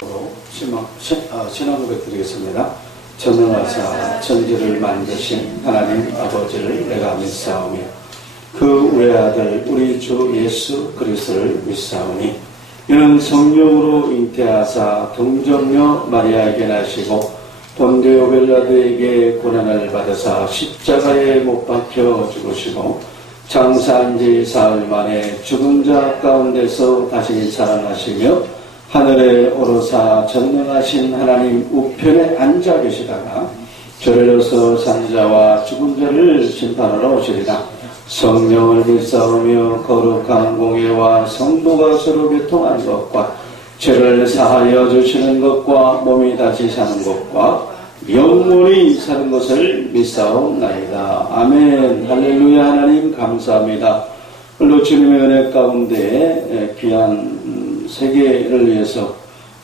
신앙 고백드리겠습니다. 전능하사 천지를 만드신 하나님 아버지를 내가 믿사오며 그 외아들 우리 주 예수 그리스도를 믿사오니 이는 성령으로 잉태하사 동정녀 마리아에게 나시고 본디오 빌라도에게 고난을 받으사 십자가에 못 박혀 죽으시고 장사한 지 사흘 만에 죽은 자 가운데서 다시 살아나시며 하늘에 오르사 전능하신 하나님 우편에 앉아 계시다가 저리로서 산자와 죽은 자를 심판하러 오시리라. 성령을 믿사오며 거룩한 공예와 성도가 서로 교통하는 것과 죄를 사하여 주시는 것과 몸이 다시 사는 것과 영원히 사는 것을 믿사옵나이다. 아멘. 할렐루야. 하나님 감사합니다. 오늘 주님의 은혜 가운데 귀한 세계를 위해서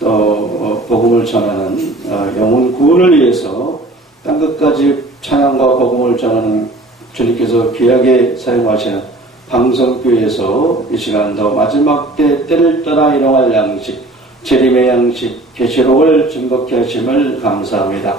또 복음을 전하는 영혼 구원을 위해서 땅끝까지 찬양과 복음을 전하는 주님께서 귀하게 사용하시는 방송교회에서 이 시간도 마지막 때를 떠나 일용할 양식, 재림의 양식, 계시록을 증거케 하심을 감사합니다.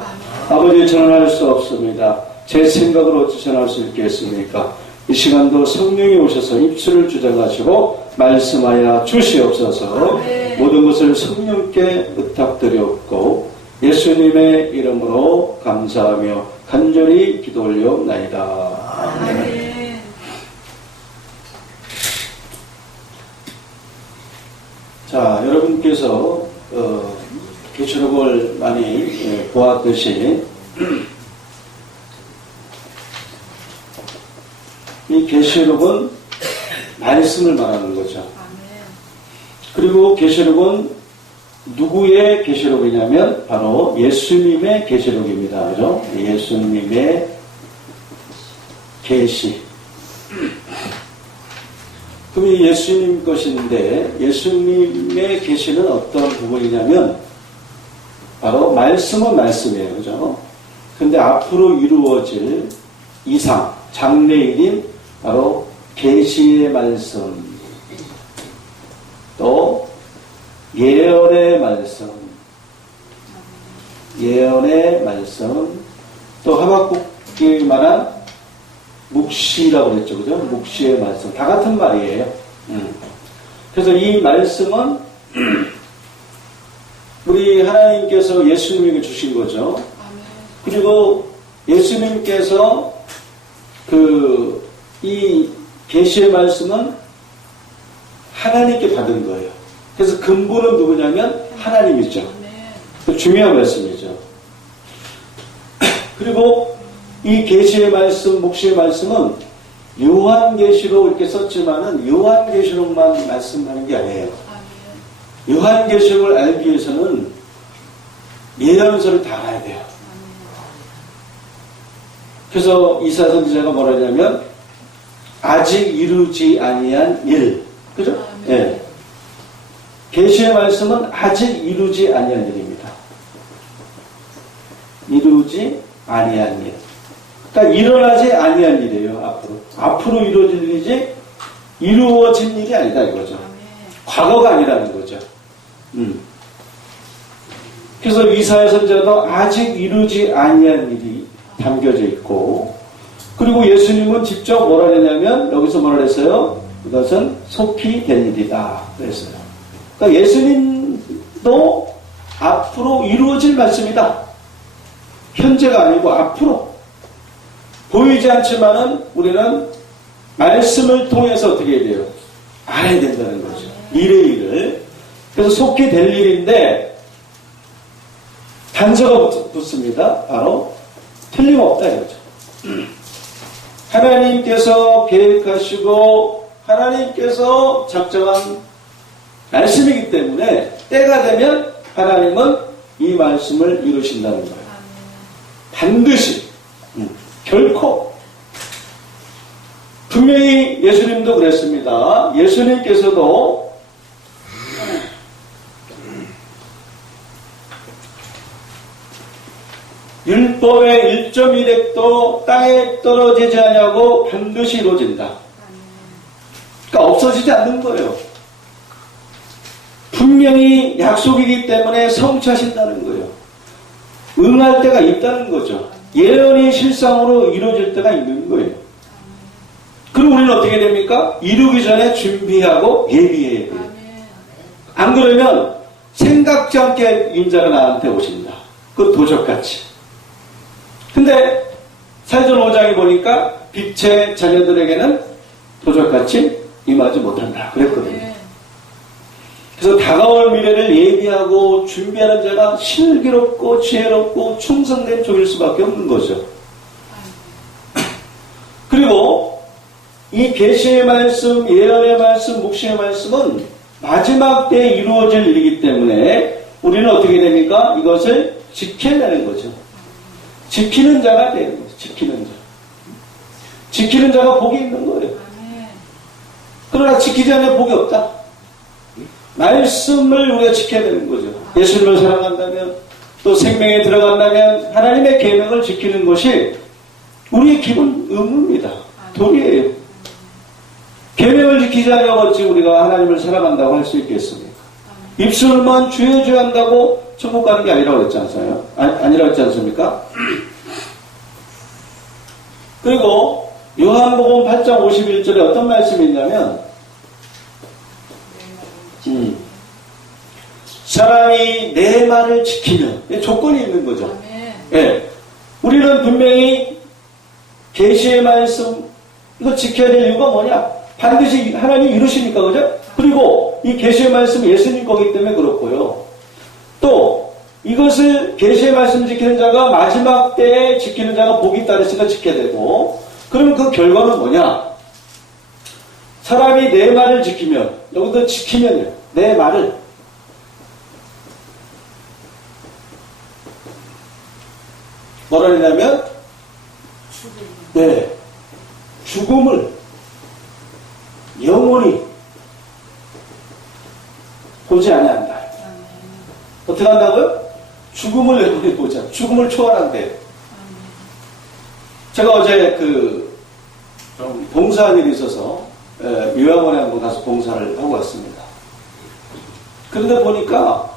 아버지, 전할 수 없습니다. 제 생각으로 어찌 전할 수 있겠습니까? 이 시간도 성령이 오셔서 입술을 주장하시고 말씀하여 주시옵소서. 모든 것을 성령께 부탁드렸고 예수님의 이름으로 감사하며 간절히 기도 올려옵나이다. 아멘. 자, 여러분께서 계시록을 많이 보았듯이 이 계시록은 말씀을 말하는 거죠. 그리고 계시록은 누구의 계시록이냐면 바로 예수님의 계시록입니다. 그죠? 예수님의 계시. 그럼 이 예수님 것인데 예수님의 계시는 어떤 부분이냐면 바로 말씀은 말씀이에요. 그죠? 근데 앞으로 이루어질 이상, 장래일인 바로 계시의 말씀, 또 예언의 말씀, 또 하박국이 말한 묵시라고 그랬죠. 그죠? 묵시의 말씀. 다 같은 말이에요. 그래서 이 말씀은 우리 하나님께서 예수님에게 주신 거죠. 그리고 예수님께서 이 계시의 말씀은 하나님께 받은 거예요. 그래서 근본은 누구냐면 하나님이죠. 중요한 말씀이죠. 그리고 이 계시의 말씀, 묵시의 말씀은 요한계시록 이렇게 썼지만은 요한계시록만 말씀하는 게 아니에요. 요한계시록을 알기 위해서는 예언서를 다 알아야 돼요. 그래서 이사야 선지자가 뭐라 하냐면 아직 이루지 아니한 일. 그죠? 예. 계시의 말씀은 아직 이루지 아니한 일입니다. 이루지 아니한 일. 그러니까 일어나지 아니한 일이에요. 앞으로 이루어질 일이지 이루어진 일이 아니다 이거죠. 과거가 아니라는 거죠. 그래서 이사야 선지자도 아직 이루지 아니한 일이 담겨져 있고, 그리고 예수님은 직접 뭐라 했냐면 여기서 뭐라 했어요? 이것은 속히 될 일이다 그랬어요. 그러니까 예수님도 앞으로 이루어질 말씀이다. 현재가 아니고 앞으로. 보이지 않지만은 우리는 말씀을 통해서 어떻게 해야 돼요? 알아야 된다는 거죠. 일의 일을. 그래서 속히 될 일인데 단서가 붙습니다. 바로 틀림없다 이거죠. 하나님께서 계획하시고 하나님께서 작정한 말씀이기 때문에 때가 되면 하나님은 이 말씀을 이루신다는 거예요. 반드시. 결코. 분명히 예수님도 그랬습니다. 예수님께서도 율법의 1.1획도 땅에 떨어지지 않냐고 반드시 이루어진다. 그러니까 없어지지 않는 거예요. 분명히 약속이기 때문에 성취하신다는 거예요. 응할 때가 있다는 거죠. 예언이 실상으로 이루어질 때가 있는 거예요. 그럼 우리는 어떻게 됩니까? 이루기 전에 준비하고 예비해야 돼요. 안 그러면 생각지 않게 인자가 나한테 오신다. 그 도적같이. 근데 사도전 5장에 보니까 빛의 자녀들에게는 도적같이 임하지 못한다. 그랬거든요. 그래서 다가올 미래를 예비하고 준비하는 자가 신기롭고 지혜롭고 충성된 종일 수밖에 없는 거죠. 그리고 이 계시의 말씀, 예언의 말씀, 묵시의 말씀은 마지막 때에 이루어질 일이기 때문에 우리는 어떻게 됩니까? 이것을 지켜내는 거죠. 지키는 자가 되는 거죠. 지키는 자. 지키는 자가 복이 있는 거예요. 그러나 지키지 않으면 복이 없다. 말씀을 우리가 지켜야 되는 거죠. 예수님을 사랑한다면, 또 생명에 들어간다면 하나님의 계명을 지키는 것이 우리의 기본 의무입니다. 도리예요. 계명을 지키지 않으면 어찌 우리가 하나님을 사랑한다고 할 수 있겠습니까? 입술만 주여 주여 한다고 천국 가는 게 아니라고 그랬지 않습니까? 아니라고 했지 않습니까? 그리고 요한복음 8장 51절에 어떤 말씀이 있냐면 사람이 내 말을 지키면 조건이 있는 거죠. 예. 우리는 분명히 계시의 말씀 이거 지켜야 될 이유가 뭐냐? 반드시 하나님이 이루시니까 그죠? 그리고 이 계시의 말씀은 예수님 거기 때문에 그렇고요. 또 이것을 계시의 말씀 지키는 자가 마지막 때에 지키는 자가 복이 있다니까 지켜야 되고, 그러면 그 결과는 뭐냐? 사람이 내 말을 지키면, 여기서 지키면요, 내 말을 뭐라 했냐면 네, 죽음을 영원히 보지 아니한다. 어떻게 한다고요? 죽음을 영원히 보자. 죽음을 초월한대요. 제가 어제 좀 봉사한 일이 있어서 요양원에 한번 가서 봉사를 하고 왔습니다. 그런데 보니까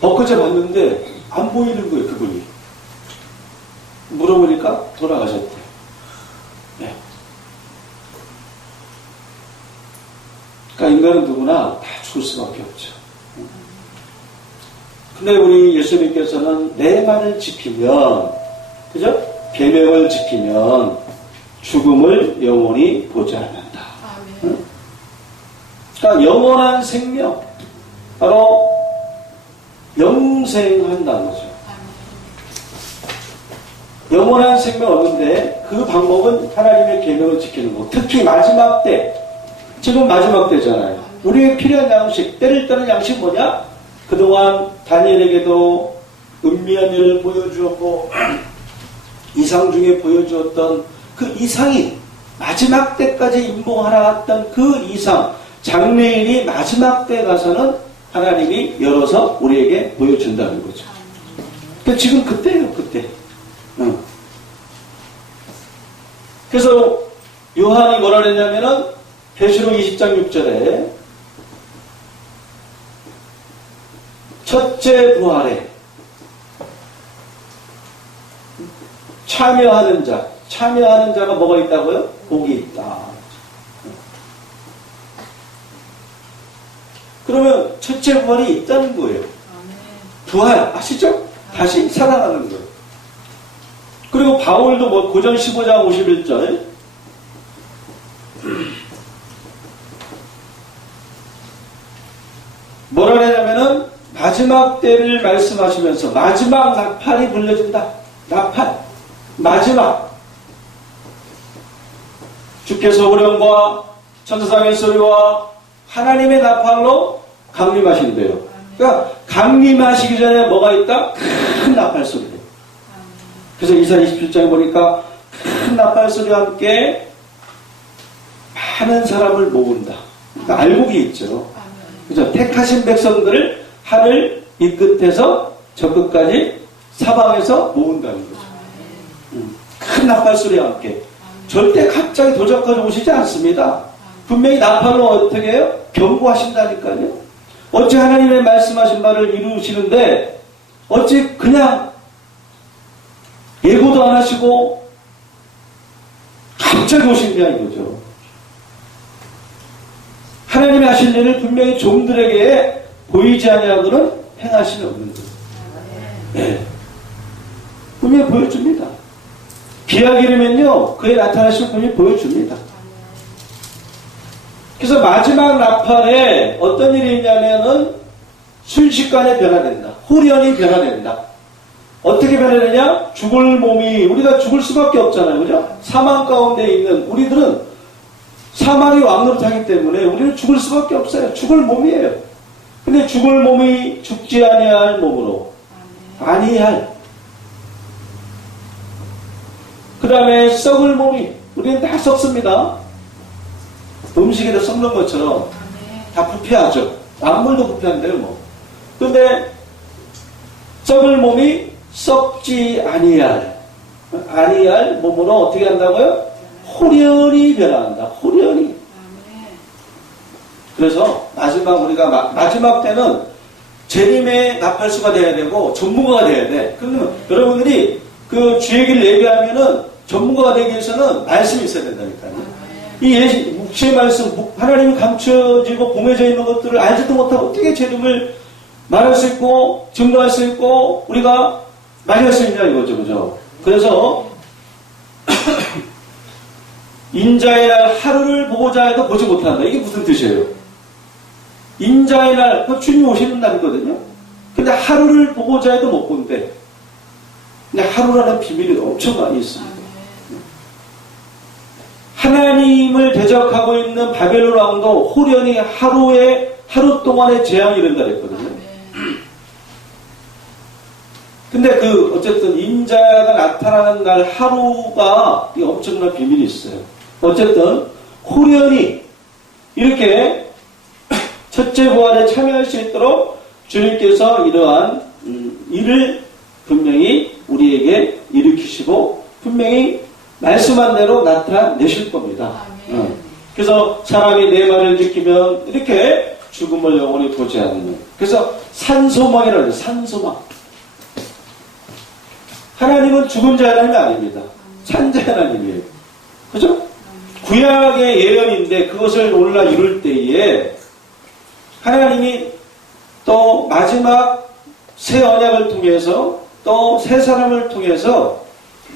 엊그제 봤는데 안 보이는 거예요, 그분이. 물어보니까 돌아가셨대요. 네. 그러니까 인간은 누구나 다 죽을 수밖에 없죠. 근데 우리 예수님께서는 내 말을 지키면, 그죠? 계명을 지키면 죽음을 영원히 보지 않는다. 응? 그러니까 영원한 생명, 바로 영생한다는 거죠. 영원한 생명 얻는데 그 방법은 하나님의 계명을 지키는 거. 특히 마지막 때, 지금 마지막 때잖아요. 우리에게 필요한 양식, 때를 따는 양식 뭐냐? 그동안 다니엘에게도 은밀한 일을 보여주었고 이상 중에 보여주었던 그 이상이 마지막 때까지 임봉하라 했던 그 이상, 장래일이 마지막 때 가서는 하나님이 열어서 우리에게 보여준다는 거죠. 그러니까 지금 그때예요, 그때. 그래서 요한이 뭐라 그랬냐면은 계시록 20장 6절에 첫째 부활에 참여하는 자가 뭐가 있다고요? 복이 있다. 그러면 첫째 부활이 있다는 거예요. 부활 아시죠? 다시 살아나는 거예요. 그리고 바울도 고전 15장 51절 뭐라 하냐면은 마지막 때를 말씀하시면서 마지막 나팔이 불려진다. 나팔 마지막 주께서 우령과 천사장의 소리와 하나님의 나팔로 강림하신대요. 그러니까 강림하시기 전에 뭐가 있다? 큰 나팔 소리래요. 그래서 이사 27장에 보니까 큰 나팔 소리와 함께 많은 사람을 모은다. 그러니까 알곡이 있죠. 그죠? 택하신 백성들을 하늘 이 끝에서 저 끝까지 사방에서 모은다는 거죠. 큰 나팔 소리와 함께. 절대 갑자기 도적까지 오시지 않습니다. 분명히 나팔로 어떻게 해요? 경고하신다니까요. 어찌 하나님의 말씀하신 바를 이루시는데 어찌 그냥 예고도 안 하시고 갑자기 오신냐 이거죠. 하나님이 하신 일을 분명히 종들에게 보이지 아니하고는 행하시는 없는 거예요. 네. 분명히 보여줍니다. 기약이 이르면요 그에 나타나시는 분명히 보여줍니다. 그래서 마지막 나팔에 어떤 일이 있냐면은 순식간에 변화된다. 후련히 변화된다. 어떻게 변화되냐? 죽을 몸이, 우리가 죽을 수밖에 없잖아요. 그죠? 사망 가운데 있는 우리들은 사망이 왕노릇하기 때문에 우리는 죽을 수밖에 없어요. 죽을 몸이에요. 근데 죽을 몸이 죽지 아니할 몸으로 아니할. 그 다음에 썩을 몸이, 우리는 다 썩습니다. 음식에다 썩는 것처럼 다 부패하죠. 만물도 부패한데요, 뭐. 근데 썩을 몸이 썩지 아니할 몸으로 어떻게 한다고요? 호련히 변화한다. 호련히. 그래서 우리가 마지막 때는 재림의 나팔수가 돼야 되고 전문가가 돼야 돼. 그러면 여러분들이 그 주의 길을 예비하면은 전문가가 되기 위해서는 말씀이 있어야 된다니까요. 이 묵시의 말씀, 하나님이 감춰지고 봉해져 있는 것들을 알지도 못하고 어떻게 재림을 말할 수 있고 증거할 수 있고 우리가 말할 수 있냐 이거죠. 그죠? 그래서 인자의 날 하루를 보고자 해도 보지 못한다. 이게 무슨 뜻이에요? 인자의 날, 그 주님 오시는 날이거든요. 근데 하루를 보고자 해도 못 본대. 근데 하루라는 비밀이 엄청 많이 있습니다. 하나님을 대적하고 있는 바벨론 왕도 호련히 하루 동안의 재앙이 이른다 그랬거든요. 근데 어쨌든 인자가 나타나는 날 하루가 엄청난 비밀이 있어요. 어쨌든 호련히 이렇게 첫째 부활에 참여할 수 있도록 주님께서 이러한 일을 분명히 우리에게 일으키시고 분명히 말씀한 대로 나타내실 겁니다. 그래서 사람이 내 말을 지키면 이렇게 죽음을 영원히 보지 않는. 그래서 산소망이라고 해요. 산소망. 하나님은 죽은 자 하나님이 아닙니다. 산자 하나님이에요. 그죠? 구약의 예언인데 그것을 오늘날 이룰 때에 하나님이 또 마지막 새 언약을 통해서 또 새 사람을 통해서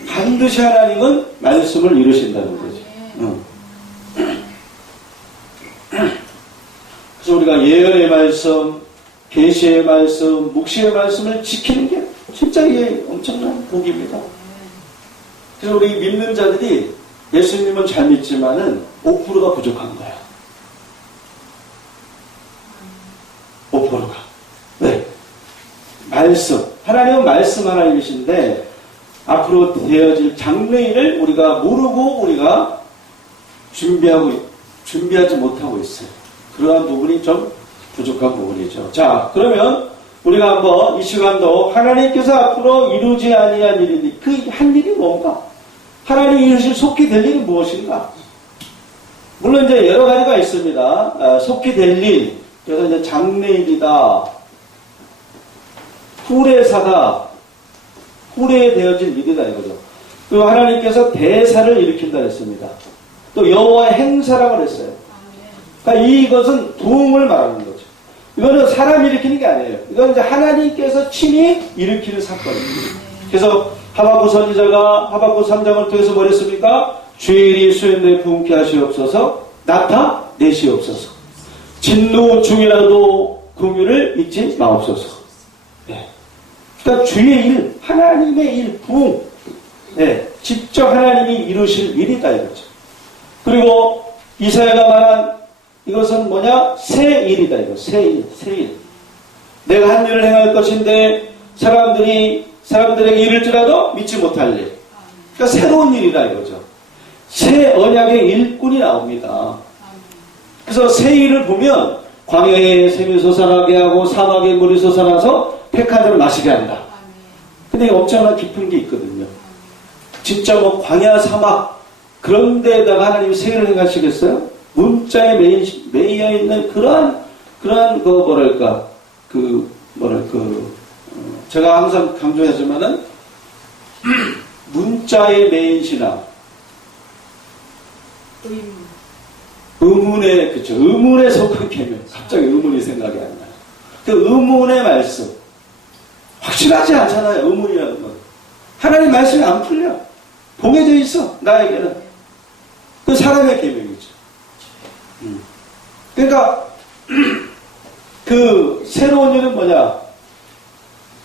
반드시 하나님은 말씀을 이루신다는 거죠. 그래서 우리가 예언의 말씀, 계시의 말씀, 묵시의 말씀을 지키는 게 진짜 이게 엄청난 복입니다. 그래서 우리 믿는 자들이 예수님은 잘 믿지만은 5%가 부족한 거야. 5%가. 왜? 말씀. 하나님은 말씀 하나님이신데 앞으로 되어질 장래일을 우리가 모르고 우리가 준비하지 못하고 있어요. 그러한 부분이 좀 부족한 부분이죠. 자, 그러면 우리가 한번 이 시간도 하나님께서 앞으로 이루지 아니한 일이니 그 한 일이 뭔가? 하나님이 이루실 속히 될 일이 무엇인가? 물론 이제 여러 가지가 있습니다. 속히 될 일, 그래서 이제 장래일이다, 후레사다, 후레되어질 일이다 이거죠. 그 하나님께서 대사를 일으킨다 했습니다. 또 여호와의 행사라고 했어요. 그러니까 이것은 도움을 말하는 거죠. 이거는 사람이 일으키는 게 아니에요. 이건 이제 하나님께서 친히 일으키는 사건입니다. 그래서 하박국 선지자가 하박국 3장을 통해서 뭐 했습니까? 주의 일이 수연되어 부흥케 하시옵소서, 나타내시옵소서. 진노 중이라도 긍휼을 잊지 마옵소서. 네. 그러니까 주의 일, 하나님의 일, 부흥. 네. 직접 하나님이 이루실 일이다 이거죠. 그리고 이사야가 말한 이것은 뭐냐? 새 일이다 이거. 새 일, 새 일. 내가 한 일을 행할 것인데 사람들에게 이를지라도 믿지 못할 일. 그러니까 새로운 일이다 이거죠. 새 언약의 일꾼이 나옵니다. 그래서 새 일을 보면 광야에 샘이 솟아나게 하고 사막에 물이 솟아나서 택한 자를 마시게 한다. 근데 엄청난 깊은 게 있거든요. 진짜 뭐 광야 사막 그런 데다가 하나님이 새 일을 행하시겠어요? 문자에 매여 있는 그러한 제가 항상 강조하지만은 문자에 매인 신앙, 의문에 속한 계명. 갑자기 의문이 생각이 안 나요. 그 의문의 말씀. 확실하지 않잖아요, 의문이라는 건. 하나님 말씀이 안 풀려. 봉해져 있어, 나에게는. 그 사람의 계명이죠. 그러니까, 그 새로운 일은 뭐냐?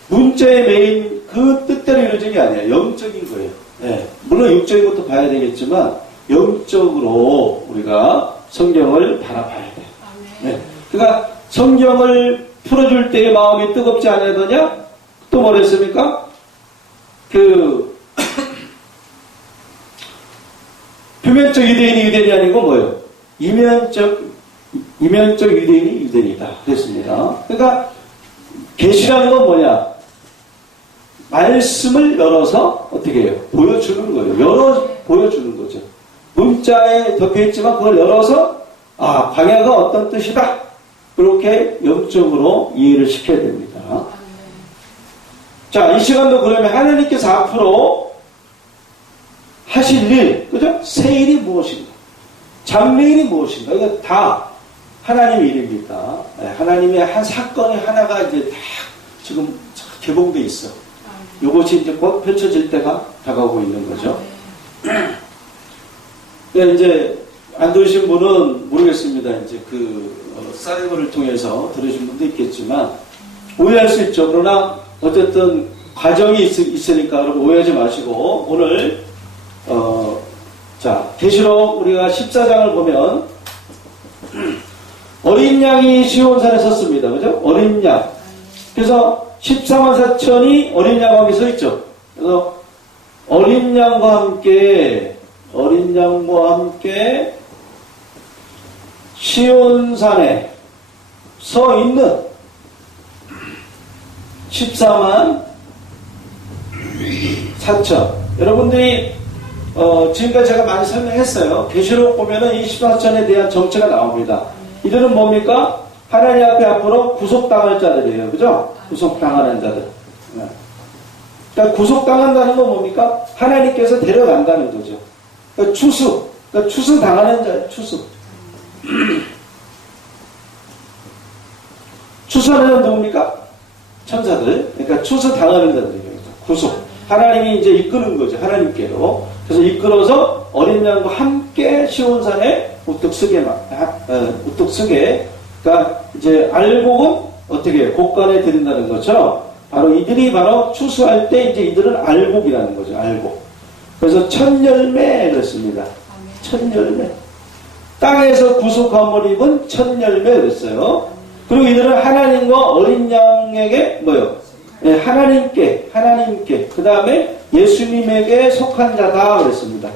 문자에 매인 그 뜻대로 이루어진 게 아니에요. 영적인 거예요. 네. 물론 육적인 것도 봐야 되겠지만, 영적으로 우리가 성경을 바라봐야 돼요. 네. 그러니까 성경을 풀어줄 때의 마음이 뜨겁지 않으더냐? 또 뭐랬습니까? 표면적 유대인이 아니고 뭐예요? 이면적 유대인이 유대인이다. 그랬습니다. 그러니까 계시라는 건 뭐냐? 말씀을 열어서 어떻게 해요? 보여주는 거예요. 보여주는 거죠. 문자에 덮여있지만 그걸 열어서 광야가 어떤 뜻이다. 그렇게 영적으로 이해를 시켜야 됩니다. 자, 이 시간도 그러면 하나님께서 앞으로 하실 일, 그죠? 새 일이 무엇인가? 장래일이 무엇인가? 이거 다 하나님의 일입니다. 하나님의 한 사건이 하나가 이제 다 지금 개봉돼 있어. 이것이 이제 곧 펼쳐질 때가 다가오고 있는 거죠. 이제 안 들으신 분은 모르겠습니다. 이제 사이버를 통해서 들으신 분도 있겠지만 오해할 수 있죠. 그러나 어쨌든 과정이 있으니까 여러분 오해하지 마시고 오늘 계시록 우리가 14장을 보면 어린 양이 시온산에 섰습니다. 그죠? 어린 양. 그래서 14만 4천이 어린 양과 함께 서 있죠. 그래서 어린 양과 함께 시온산에 서 있는 14만 4천. 여러분들이 지금까지 제가 많이 설명했어요. 계시록 보면은 이 14천에 대한 정체가 나옵니다. 이들은 뭡니까? 하나님 앞에 앞으로 구속당할 자들이에요. 그죠? 구속당하는 자들. 그러니까 구속당한다는 건 뭡니까? 하나님께서 데려간다는 거죠. 그러니까 추수당하는 자예요. 추수하는 자는 누굽니까? 천사들. 그러니까 추수당하는 자들이에요. 구속. 하나님이 이제 이끄는 거죠. 하나님께로. 그래서 이끌어서 어린 양과 함께 시온산에 우뚝 서게, 그러니까 이제 알곡은 어떻게 해요? 곡간에 드린다는 것처럼 바로 이들이 바로 추수할 때 이제 이들은 알곡이라는 거죠. 알곡. 그래서 첫 열매 그랬습니다. 첫 열매. 땅에서 구속함을 입은 첫 열매 그랬어요. 그리고 이들은 하나님과 어린 양에게 뭐요? 네, 하나님께, 그 다음에 예수님에게 속한 자다 그랬습니다.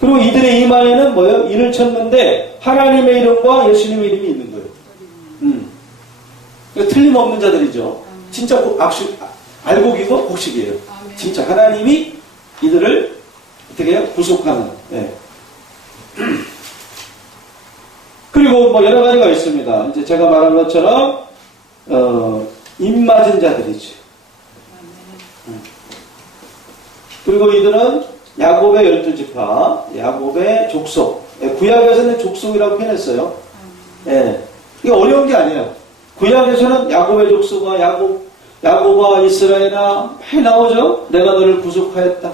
그리고 이들의 이마에는 뭐요? 인을 쳤는데 하나님의 이름과 예수님의 이름이 있는 거예요. 그러니까 틀림없는 자들이죠. 진짜 알곡이고 곡식이에요. 진짜 하나님이 이들을 어떻게 해요? 구속하는. 네. 그리고 뭐 여러 가지가 있습니다. 이제 제가 말한 것처럼 입맞은 자들이죠. 그리고 이들은 야곱의 12지파, 야곱의 족속. 구약에서는 족속이라고 표현했어요. 예. 이게 어려운 게 아니에요. 구약에서는 야곱의 족속과 야곱과 이스라엘아 많이 나오죠? 내가 너를 구속하였다.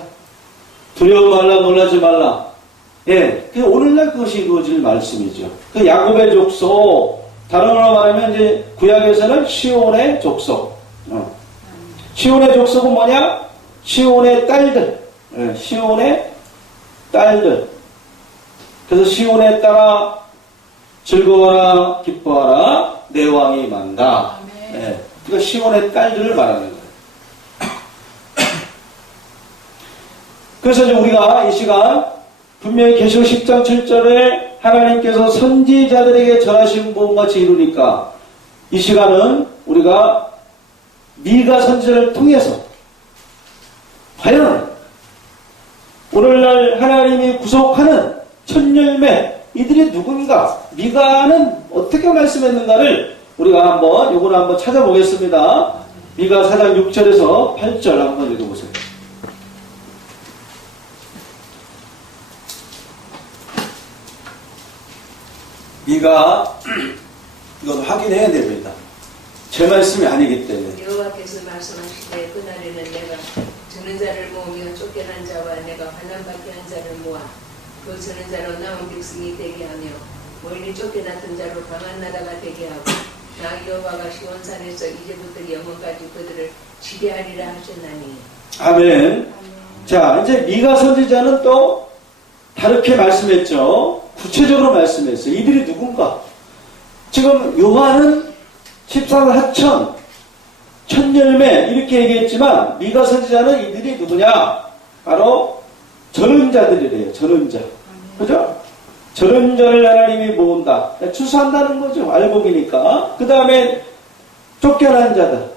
두려워 말라, 놀라지 말라. 예. 그 오늘날 그것이 이루어질 말씀이죠. 그 야곱의 족속, 다른 말로 말하면 이제 구약에서는 시온의 족속. 시온의 족속은 뭐냐? 시온의 딸들. 예, 시온의 딸들. 그래서 시온에 따라 즐거워라, 기뻐하라, 내 왕이 만다. 예, 그러니까 시온의 딸들을 말하는 거예요. 그래서 이제 우리가 이 시간 분명히 계시록 10장 7절에 하나님께서 선지자들에게 전하신 부분같이 이루니까 이 시간은 우리가 미가 선지자를 통해서 과연 오늘날 하나님이 구속하는 첫 열매, 이 이들이 누군가, 미가는 어떻게 말씀했는가를 우리가 요거를 한번 찾아보겠습니다. 미가 4장 6절에서 8절 한번 읽어보세요. 미가, 이건 확인해야 됩니다. 제 말씀이 아니기 때문에. 여호와께서 말씀하시되 그날에는 내가 저는 자를 모으며 쫓겨난 자와 내가 환난받게 한 자를 모아 그 저는 자로 나온 백성이 되게 하며 멀리 쫓겨났던 자로 강한 나라가 되게 하고 나 여호와가 시온산에서 이제부터 영원까지 그들을 지배하리라 하셨나니. 아멘. 자, 이제 미가 선지자는 또 다르게 말씀했죠. 구체적으로 말씀했어요. 이들이 누군가. 지금 요한은 14만 4천, 천열매 이렇게 얘기했지만 미가 선지자는 이들이 누구냐? 바로 전은자들이래요. 전은자. 그죠? 전은자를 하나님이 모은다. 추수한다는 거죠. 알곡이니까. 그 다음에 쫓겨난 자들.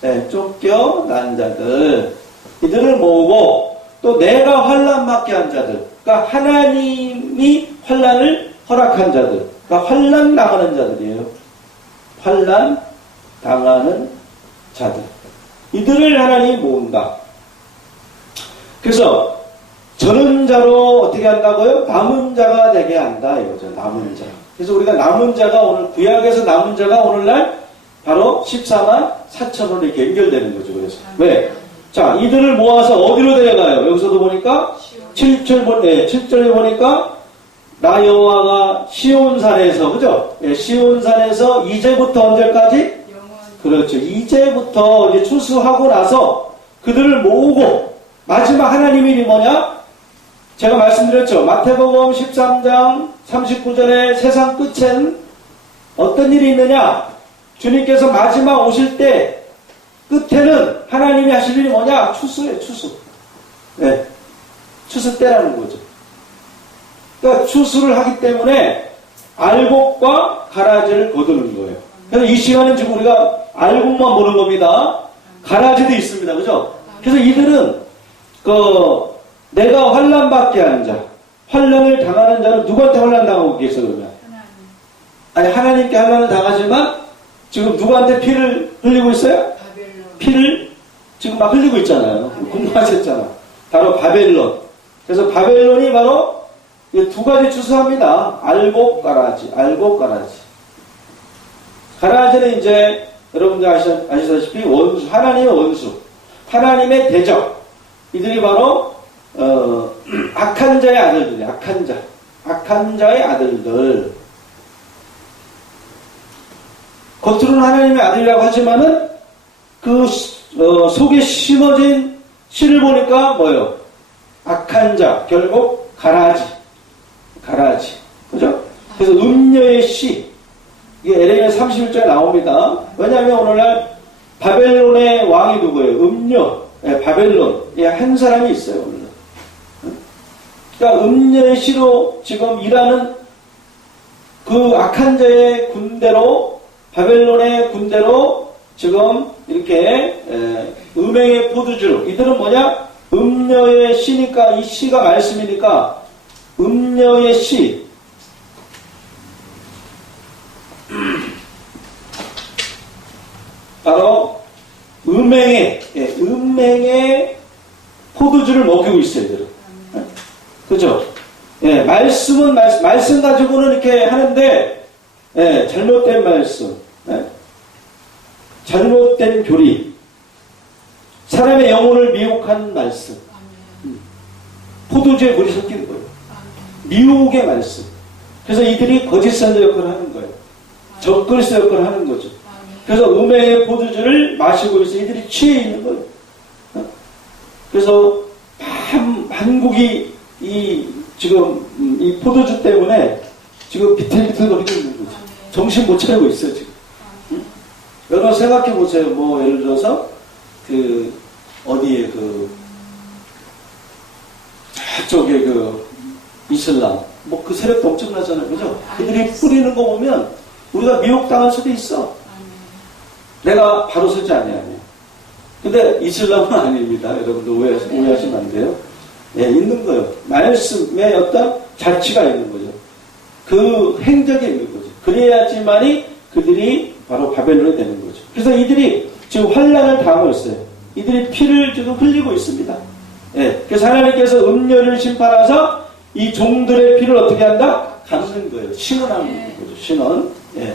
네, 쫓겨난 자들. 이들을 모으고 또 내가 환난 받게 한 자들. 그러니까 하나님이 환난을 허락한 자들. 그러니까 환난 당하는 자들이에요. 환난 당하는 자들. 이들을 하나님이 모은다. 그래서 저는 자로 어떻게 한다고요? 남은 자가 되게 한다 이거죠. 남은 자. 그래서 우리가 남은 자가 오늘 구약에서 남은 자가 오늘날 바로 14만 4천으로 이렇게 연결되는 거죠. 그래서 왜? 자, 이들을 모아서 어디로 데려가요? 여기서도 보니까 7절에 보니까 나 여호와가 시온산에서, 그죠? 예, 시온산에서 이제부터 언제까지? 그렇죠. 이제부터 이제 추수하고 나서 그들을 모으고 마지막 하나님의 일이 뭐냐? 제가 말씀드렸죠. 마태복음 13장 39절에 세상 끝엔 어떤 일이 있느냐? 주님께서 마지막 오실 때 끝에는 하나님이 하실 일이 뭐냐? 추수예요, 추수. 네. 추수 때라는 거죠. 그러니까 추수를 하기 때문에 알곡과 가라지를 거두는 거예요. 그래서 이 시간은 지금 우리가 알곡만 보는 겁니다. 가라지도 있습니다. 그죠? 그래서 이들은 내가 환난 받게 하는 자, 환난을 당하는 자는 누구한테 환난 당하고 계세요, 그러면? 아니, 하나님께 환난을 당하지만 지금 누구한테 피를 흘리고 있어요? 피를 지금 막 흘리고 있잖아요. 공부하셨잖아. 바로 바벨론. 그래서 바벨론이 바로 두 가지 추수합니다. 알곡, 가라지. 알곡, 가라지. 가라지는 이제 여러분들 아시다시피 원수, 하나님의 원수, 하나님의 대적. 이들이 바로 악한 자의 아들들이에요. 악한 자. 악한 자의 아들들. 겉으로는 하나님의 아들이라고 하지만은 그 속에 심어진 씨를 보니까 뭐예요? 악한 자. 결국 가라지. 가라지. 그죠? 그래서 음녀의 씨. 이게 에레미야 31절에 나옵니다. 왜냐하면 오늘날 바벨론의 왕이 누구예요? 음녀. 예, 바벨론. 예, 한 사람이 있어요, 오늘날. 그러니까 음녀의 씨로 지금 일하는 그 악한 자의 군대로, 바벨론의 군대로 지금 이렇게 음행의 포도주로. 이들은 뭐냐? 음녀의 씨니까, 이 씨가 말씀이니까 음녀의 씨. 바로 음행의 포도주를 먹이고 있어요, 이들은. 그죠? 예, 말씀은 말씀 가지고는 이렇게 하는데, 예, 잘못된 말씀, 예? 잘못된 교리, 사람의 영혼을 미혹한 말씀, 포도주에 물이 섞이는 거예요. 미혹의 말씀. 그래서 이들이 거짓 선자 역할을 하는 거예요. 적그리스도 역할을 하는 거죠. 그래서 음행의 포도주를 마시고 있어 이들이 취해 있는 거예요. 그래서 한국이 지금 이 포도주 때문에 지금 비틀비틀 거리고 있는 거죠. 정신 못 차리고 있어요, 지금. 여러분 생각해 보세요. 뭐 예를 들어서 어디에 저쪽에 이슬람 뭐 그 세력도 엄청나잖아요, 그죠? 그들이 뿌리는 거 보면 우리가 미혹당할 수도 있어. 내가 바로 서지 아니하냐. 근데 이슬람은 아닙니다. 여러분들 오해하시면 안 돼요. 예, 있는 거예요. 말씀에 어떤 자치가 있는 거죠. 그 행적이 있는 거죠. 그래야지만이 그들이 바로 바벨론이 되는 거죠. 그래서 이들이 지금 환란을 당하고 있어요. 이들이 피를 지금 흘리고 있습니다. 예. 그래서 하나님께서 음녀를 심판하셔서 이 종들의 피를 어떻게 한다? 갚는 거예요. 신원하는 거죠. 신원. 예.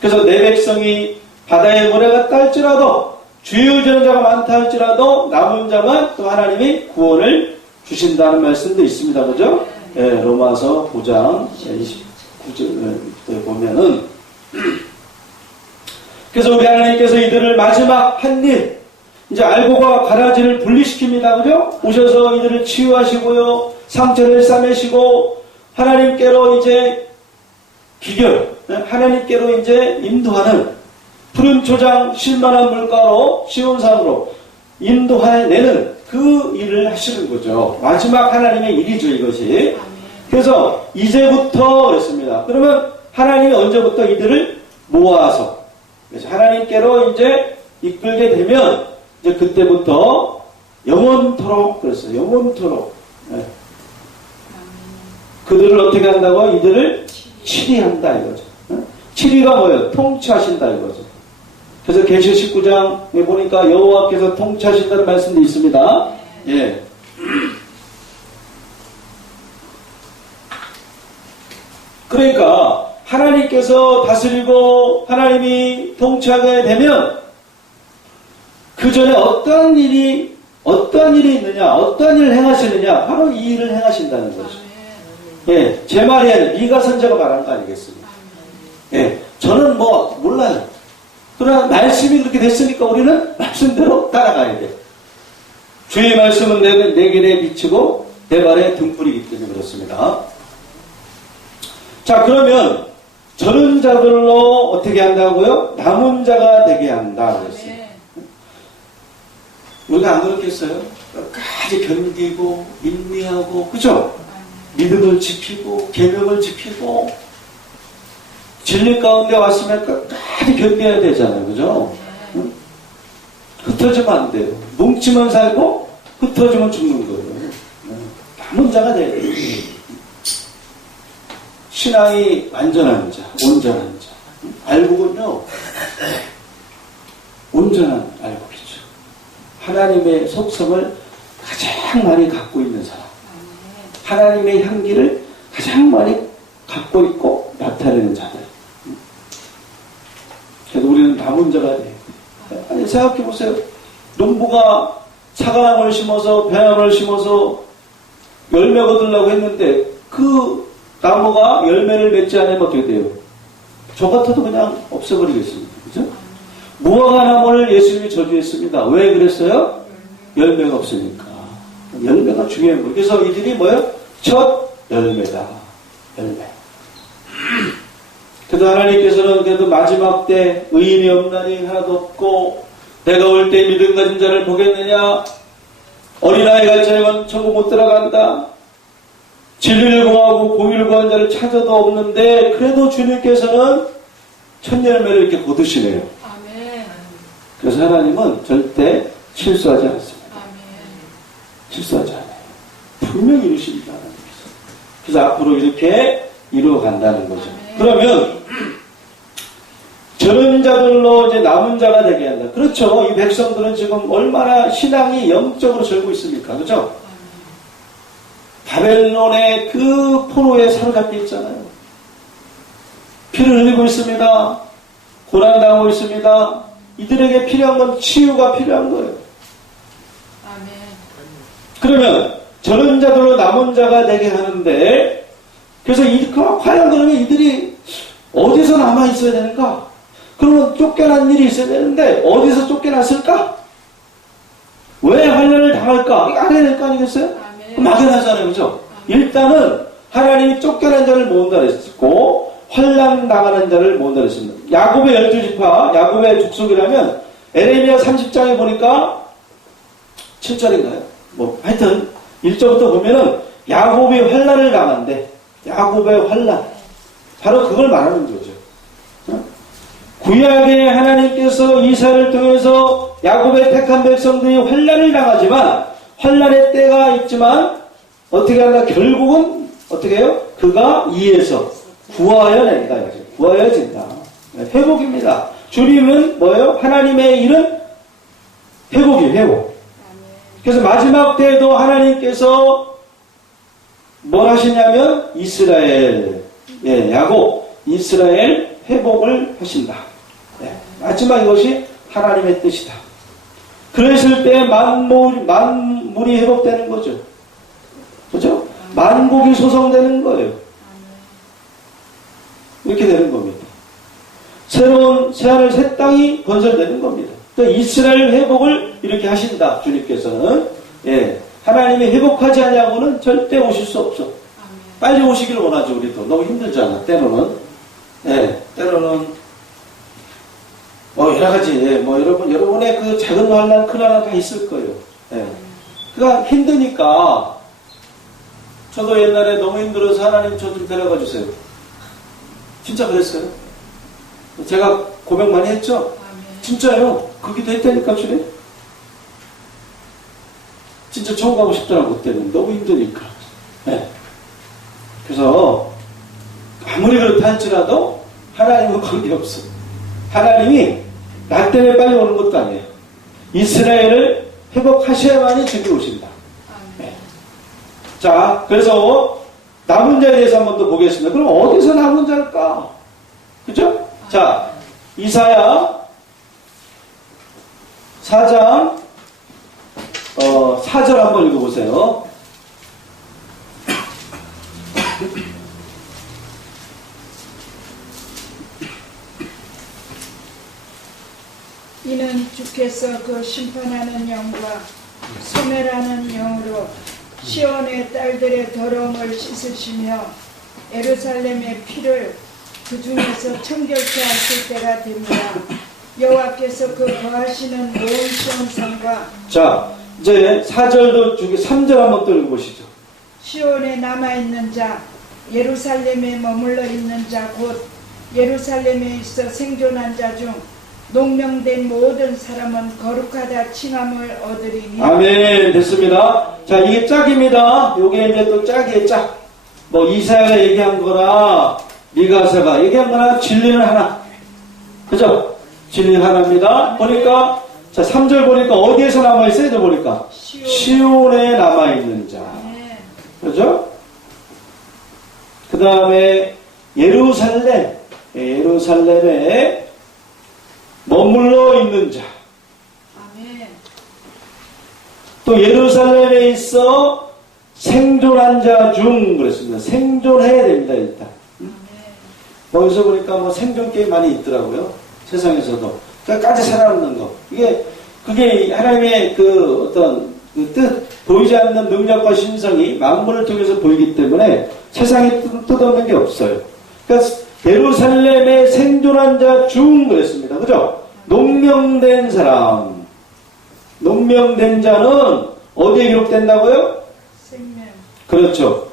그래서 내 백성이 바다의 모래가 딸지라도 주의 전자가 많다 할지라도 남은 자만 또 하나님이 구원을 주신다는 말씀도 있습니다. 그죠? 예, 로마서 9장 29절에 보면은 그래서 우리 하나님께서 이들을 마지막 한 일 이제 알고가 가라지를 분리시킵니다. 그죠? 오셔서 이들을 치유하시고요. 상처를 싸매시고 하나님께로 이제 기결 하나님께로 이제 인도하는 푸른 초장 실만한 물가로 시온산으로 인도해내는 그 일을 하시는 거죠. 마지막 하나님의 일이죠, 이것이. 그래서 이제부터 그랬습니다. 그러면 하나님이 언제부터 이들을 모아서 그래서 하나님께로 이제 이끌게 되면 이제 그때부터 영원토록 그랬어요. 영원토록. 네. 그들을 어떻게 한다고? 이들을 치리한다 이거죠. 치리가 뭐예요? 통치하신다 이거죠. 그래서 계시 19장에 보니까 여호와께서 통치하신다는 말씀도 있습니다. 예. 그러니까 하나님께서 다스리고 하나님이 통치하게 되면 그 전에 어떤 일이 있느냐, 어떤 일을 행하시느냐, 바로 이 일을 행하신다는 거죠. 예, 제 말에 미가 선자가 말한 거 아니겠습니까? 예, 저는 뭐 몰라요. 그러나 말씀이 그렇게 됐으니까 우리는 말씀대로 따라가야 돼. 주의 말씀은 내 길에 비치고 내 발에 등불이기 때문에 그렇습니다. 자, 그러면 저런 자들로 어떻게 한다고요? 남은 자가 되게 한다 그랬어요. 우리가 안 그렇겠어요? 끝까지 견디고 인내하고 그죠? 믿음을 지키고 계명을 지키고 진리 가운데 왔으면 끝까지 견뎌야 되잖아요. 그죠? 응? 흩어지면 안 돼요. 뭉치면 살고 흩어지면 죽는 거예요. 남은 자가 돼야 돼요. 신앙이 완전한 자, 온전한 자. 알곡은요, 온전한 알곡이죠. 하나님의 속성을 가장 많이 갖고 있는 사람. 하나님의 향기를 가장 많이 갖고 있고 나타내는 자들. 그래서 우리는 남은 자가 돼요. 아니, 생각해 보세요. 농부가 사과나무를 심어서 배나무를 심어서 열매 거두려고 했는데 그 나무가 열매를 맺지 않으면 어떻게 돼요? 저 같아도 그냥 없애버리겠습니다. 그죠? 무화과 나무를 예수님이 저주했습니다. 왜 그랬어요? 열매가 없으니까. 열매가 중요한 거예요. 그래서 이들이 뭐예요? 첫 열매다. 열매. 그래도 하나님께서는 그래도 마지막 때 의인이 없나니 하나도 없고 내가 올 때 믿음 가진 자를 보겠느냐? 어린아이 갈 자에는 천국 못 들어간다. 진리를 구하고 공의를 구한 자를 찾아도 없는데 그래도 주님께서는 첫 열매를 이렇게 거두시네요. 아멘. 그래서 하나님은 절대 실수하지 않습니다. 아멘. 실수하지 않아요. 분명히 이루십니다. 하나님께서. 그래서 앞으로 이렇게 이루어간다는 거죠. 아멘. 그러면 저런 자들로 이제 남은 자가 되게 한다. 그렇죠. 이 백성들은 지금 얼마나 신앙이 영적으로 절고 있습니까? 그렇죠? 바벨론의 그 포로에 사로잡혀 있잖아요. 피를 흘리고 있습니다. 고난당하고 있습니다. 이들에게 필요한 건 치유가 필요한 거예요. 아멘. 그러면 저런 자들로 남은 자가 되게 하는데 그래서 과연 그러면 이들이 어디서 남아 있어야 되는가? 그러면 쫓겨난 일이 있어야 되는데 어디서 쫓겨났을까? 왜 환난을 당할까? 이거 알아야 될 거 아니겠어요? 아멘. 막연하잖아요. 그죠? 일단은 하나님이 쫓겨난 자를 모은다 그랬고 환난 당하는 자를 모은다 그랬습니다. 야곱의 12지파, 야곱의 족속이라면 에레미야 30장에 보니까 7절인가요? 뭐 하여튼 1절부터 보면은 야곱이 환난을 당한대. 야곱의 환난. 바로 그걸 말하는 거죠. 구약의 하나님께서 이사를 통해서 야곱의 택한 백성들이 환난을 당하지만 환난의 때가 있지만 어떻게 한다? 결국은 어떻게 해요? 그가 이에서 구하여낸다. 이거죠. 구하여진다. 회복입니다. 주님은 뭐예요? 하나님의 일은 회복이에요. 회복. 그래서 마지막 때에도 하나님께서 뭘 하시냐면 이스라엘, 야곱, 이스라엘 회복을 하신다. 마지막 이것이 하나님의 뜻이다. 그랬을 때 만물이 회복되는 거죠. 그렇죠? 만국이 소성되는 거예요. 이렇게 되는 겁니다. 새로운 새하늘 새 땅이 건설되는 겁니다. 그러니까 이스라엘 회복을 이렇게 하신다. 주님께서는 하나님이 회복하지 않냐고는 절대 오실 수 없어. 빨리 오시기를 원하죠. 우리도 너무 힘들잖아. 때로는 때로는 여러 가지 여러분의 그 작은 환난 큰 환난 다 있을 거예요. 그러니까 힘드니까 저도 옛날에 너무 힘들어서 하나님 저 좀 데려가 주세요. 진짜 그랬어요. 제가 고백 많이 했죠? 진짜요. 그 기도 했다니까 주님. 진짜 처음 가고 싶더라고. 그때는 너무 힘드니까. 그래서 아무리 그렇다 할지라도 하나님과 관계없어. 하나님이 나 때문에 빨리 오는 것도 아니에요. 이스라엘을 회복하셔야만이 주님 오신다. 자, 그래서 남은 자에 대해서 한번 더 보겠습니다. 그럼 어디서 남은 자일까? 그죠? 자, 이사야 4장 4절 한번 읽어보세요. 이는 주께서 그 심판하는 영과 소멸하는 영으로 시온의 딸들의 더러움을 씻으시며 예루살렘의 피를 그 중에서 청결케 하실 때가 됩니다. 여호와께서 그 거하시는 온 시온산과 자, 이제 4절도 중에 3절 한번 또 읽어보시죠. 시온에 남아있는 자, 예루살렘에 머물러 있는 자, 곧 예루살렘에 있어 생존한 자 중 농명된 모든 사람은 거룩하다 칭함을 얻으리니. 아멘. 됐습니다. 자, 이게 짝입니다. 요게 이제 또 짝이에요. 짝. 이사야가 얘기한 거나 미가서가 얘기한 거나 진리는 하나. 그죠? 진리는 하나입니다. 보니까 자, 3절 보니까 어디에서 남아있어요? 보니까 시온에 남아있는 자. 그죠? 그 다음에 예루살렘에 머물러 있는 자. 또 예루살렘에 있어 생존한 자 중 그랬습니다. 생존해야 됩니다. 일단. 여기서 보니까 생존 게임 많이 있더라고요. 세상에서도. 끝까지 살아남는 거. 그게 하나님의 그 어떤 그 뜻, 보이지 않는 능력과 신성이 만물을 통해서 보이기 때문에 세상에 뜯어놓는 게 없어요. 그러니까 예루살렘의 생존한 자 중 그랬습니다. 그죠? 농명된 사람. 농명된 자는 어디에 기록된다고요? 생명. 그렇죠.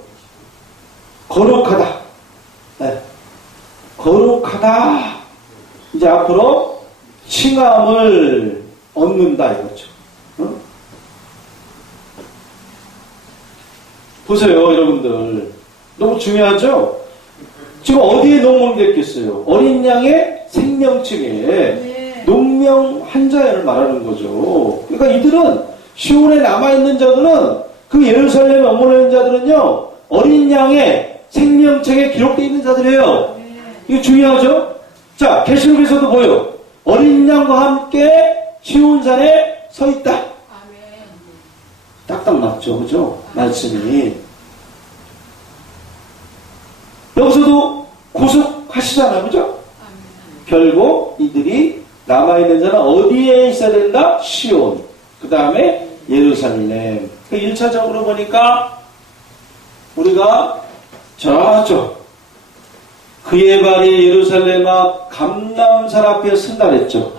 거룩하다. 거룩하다. 이제 앞으로 칭함을 얻는다 이거죠. 보세요, 여러분들. 너무 중요하죠? 지금 어디에 농명됐겠어요? 어린 양의 생명층에 농명한 자를 말하는 거죠. 그러니까 이들은 시온에 남아있는 자들은 그 예루살렘에 머물러 있는 자들은요, 어린 양의 생명책에 기록되어 있는 자들이에요. 이거 중요하죠? 자, 계시록에서도 보여요. 어린 양과 함께 시온산에 서 있다. 딱딱 맞죠, 그죠? 말씀이. 여기서도 구속하시잖아요, 그죠? 결국 이들이 남아있는 자는 어디에 있어야 된다? 시온. 그 다음에 예루살렘. 1차적으로 보니까 우리가 저쪽 그의 발이 예루살렘 앞 감람산 앞에 쓴다 그랬죠.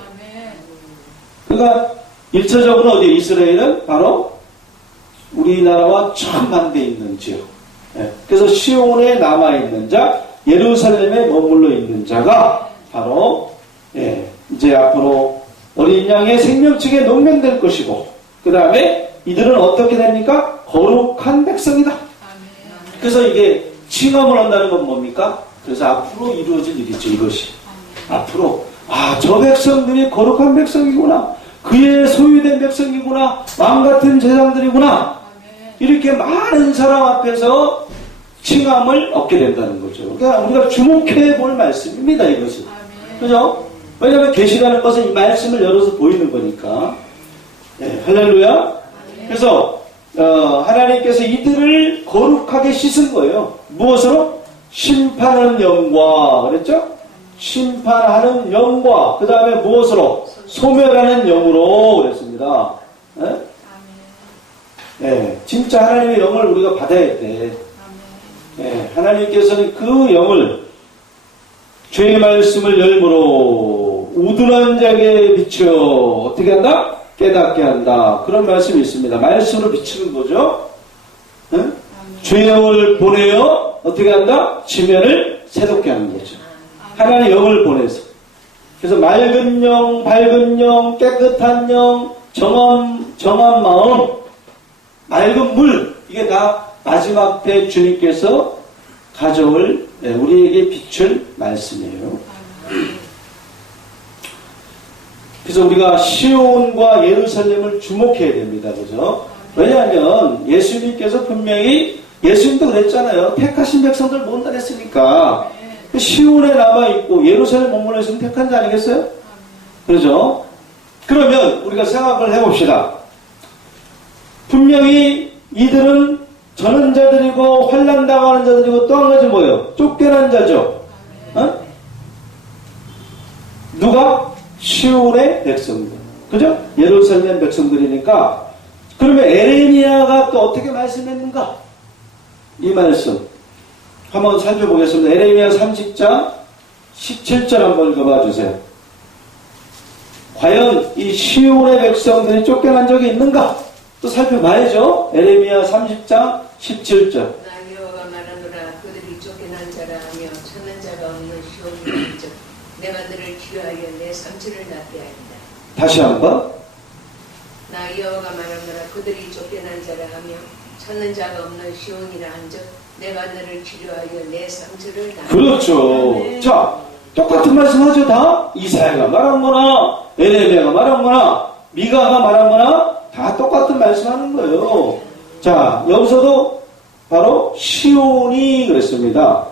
그러니까 1차적으로 어디 이스라엘은 바로 우리나라와 천만대 있는 지역. 그래서 시온에 남아있는 자, 예루살렘에 머물러 있는 자가 바로 이제 앞으로 어린 양의 생명층에 농명될 것이고, 그 다음에 이들은 어떻게 됩니까? 거룩한 백성이다. 그래서 이게 칭함을 한다는 건 뭡니까? 그래서 앞으로 이루어질 일이죠, 이것이. 앞으로, 저 백성들이 거룩한 백성이구나. 그의 소유된 백성이구나. 마음같은 제사장들이구나. 이렇게 많은 사람 앞에서 칭함을 얻게 된다는 거죠. 그러니까 우리가 주목해 볼 말씀입니다, 이것이. 그죠? 왜냐하면 계시라는 것은 이 말씀을 열어서 보이는 거니까. 네, 할렐루야. 그래서 하나님께서 이들을 거룩하게 씻은 거예요. 무엇으로? 심판하는 영과, 그랬죠? 심판하는 영과, 그 다음에 무엇으로? 소멸하는 영으로 그랬습니다. 네? 네, 진짜 하나님의 영을 우리가 받아야 돼. 네, 하나님께서는 그 영을 죄의 말씀을 열므로 우둔한 자에게 비추어 어떻게 한다? 깨닫게 한다. 그런 말씀이 있습니다. 말씀으로 비추는 거죠. 네? 죄의 영을 보내어 어떻게 한다? 지면을 새롭게 하는 거죠. 하나님의 영을 보내서. 그래서 맑은 영, 밝은 영, 깨끗한 영, 정한 마음, 맑은 물, 이게 다 마지막 때 주님께서 가져올 우리에게 비출 말씀이에요. 그래서 우리가 시온과 예루살렘을 주목해야 됩니다. 그죠? 왜냐하면 예수님께서 분명히 예수님도 그랬잖아요. 택하신 백성들 모은다 했으니까 시온에 남아있고 예루살렘 머물러 있으면 택한 자 아니겠어요? 그러죠? 그러면 우리가 생각을 해봅시다. 분명히 이들은 전원자들이고 환난당하는 자들이고 또 한 가지 뭐예요? 쫓겨난 자죠. 누가? 시온의 백성들. 그죠? 예루살렘 백성들이니까. 그러면 에레미야가 또 어떻게 말씀했는가? 이 말씀 한번 살펴보겠습니다. 에레미야 30장 17절 한번 읽어봐 주세요. 과연 이 시온의 백성들이 쫓겨난 적이 있는가? 또 살펴봐야죠. 에레미야 30장 17절. 나 여호와가 말하노라. 그들이 쫓겨난 자라 하며 찾는 자가 없는 시온이 있죠. 내가 너를 치료하여 내 상처를 낫게 하리라. 다시 한번. 나 여호와가 말하노라. 그들이 쫓겨난 자라 하며 찾는 자가 없는 시온이라 한즉 내가 너를 치료하여 내 상처를 낫게 하리라. 그렇죠. 자, 똑같은 말씀 하죠. 다 이사야가 말한 거나 에레미야가 말한 거나 미가가 말한 거나 다 똑같은 말씀하는 거예요. 자, 여기서도 바로 시온이 그랬습니다.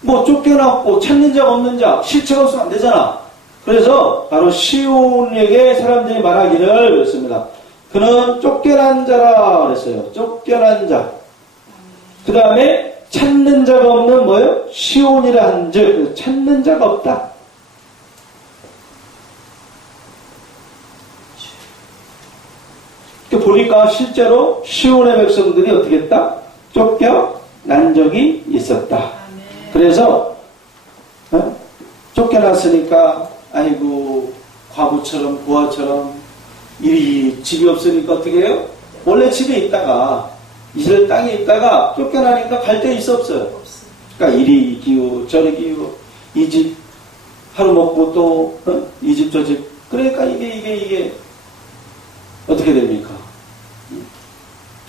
뭐 쫓겨났고 찾는 자가 없는 자, 실체가 없으면 안 되잖아. 그래서 바로 시온에게 사람들이 말하기를 그랬습니다. 그는 쫓겨난 자라 그랬어요. 쫓겨난 자. 그 다음에 찾는 자가 없는 뭐예요? 시온이라 한즉 찾는 자가 없다. 보니까 실제로 시온의 백성들이 어떻게 했다? 쫓겨난 적이 있었다. 그래서 쫓겨났으니까 아이고 과부처럼 부하처럼 집이 없으니까 어떻게 해요? 원래 집에 있다가 이스라엘 땅에 있다가 쫓겨나니까 갈 데 있어 없어요? 그러니까 이리 기우 저리 기우 이 집 하루 먹고 또 이 집 저 집 그러니까 이게 어떻게 됩니까?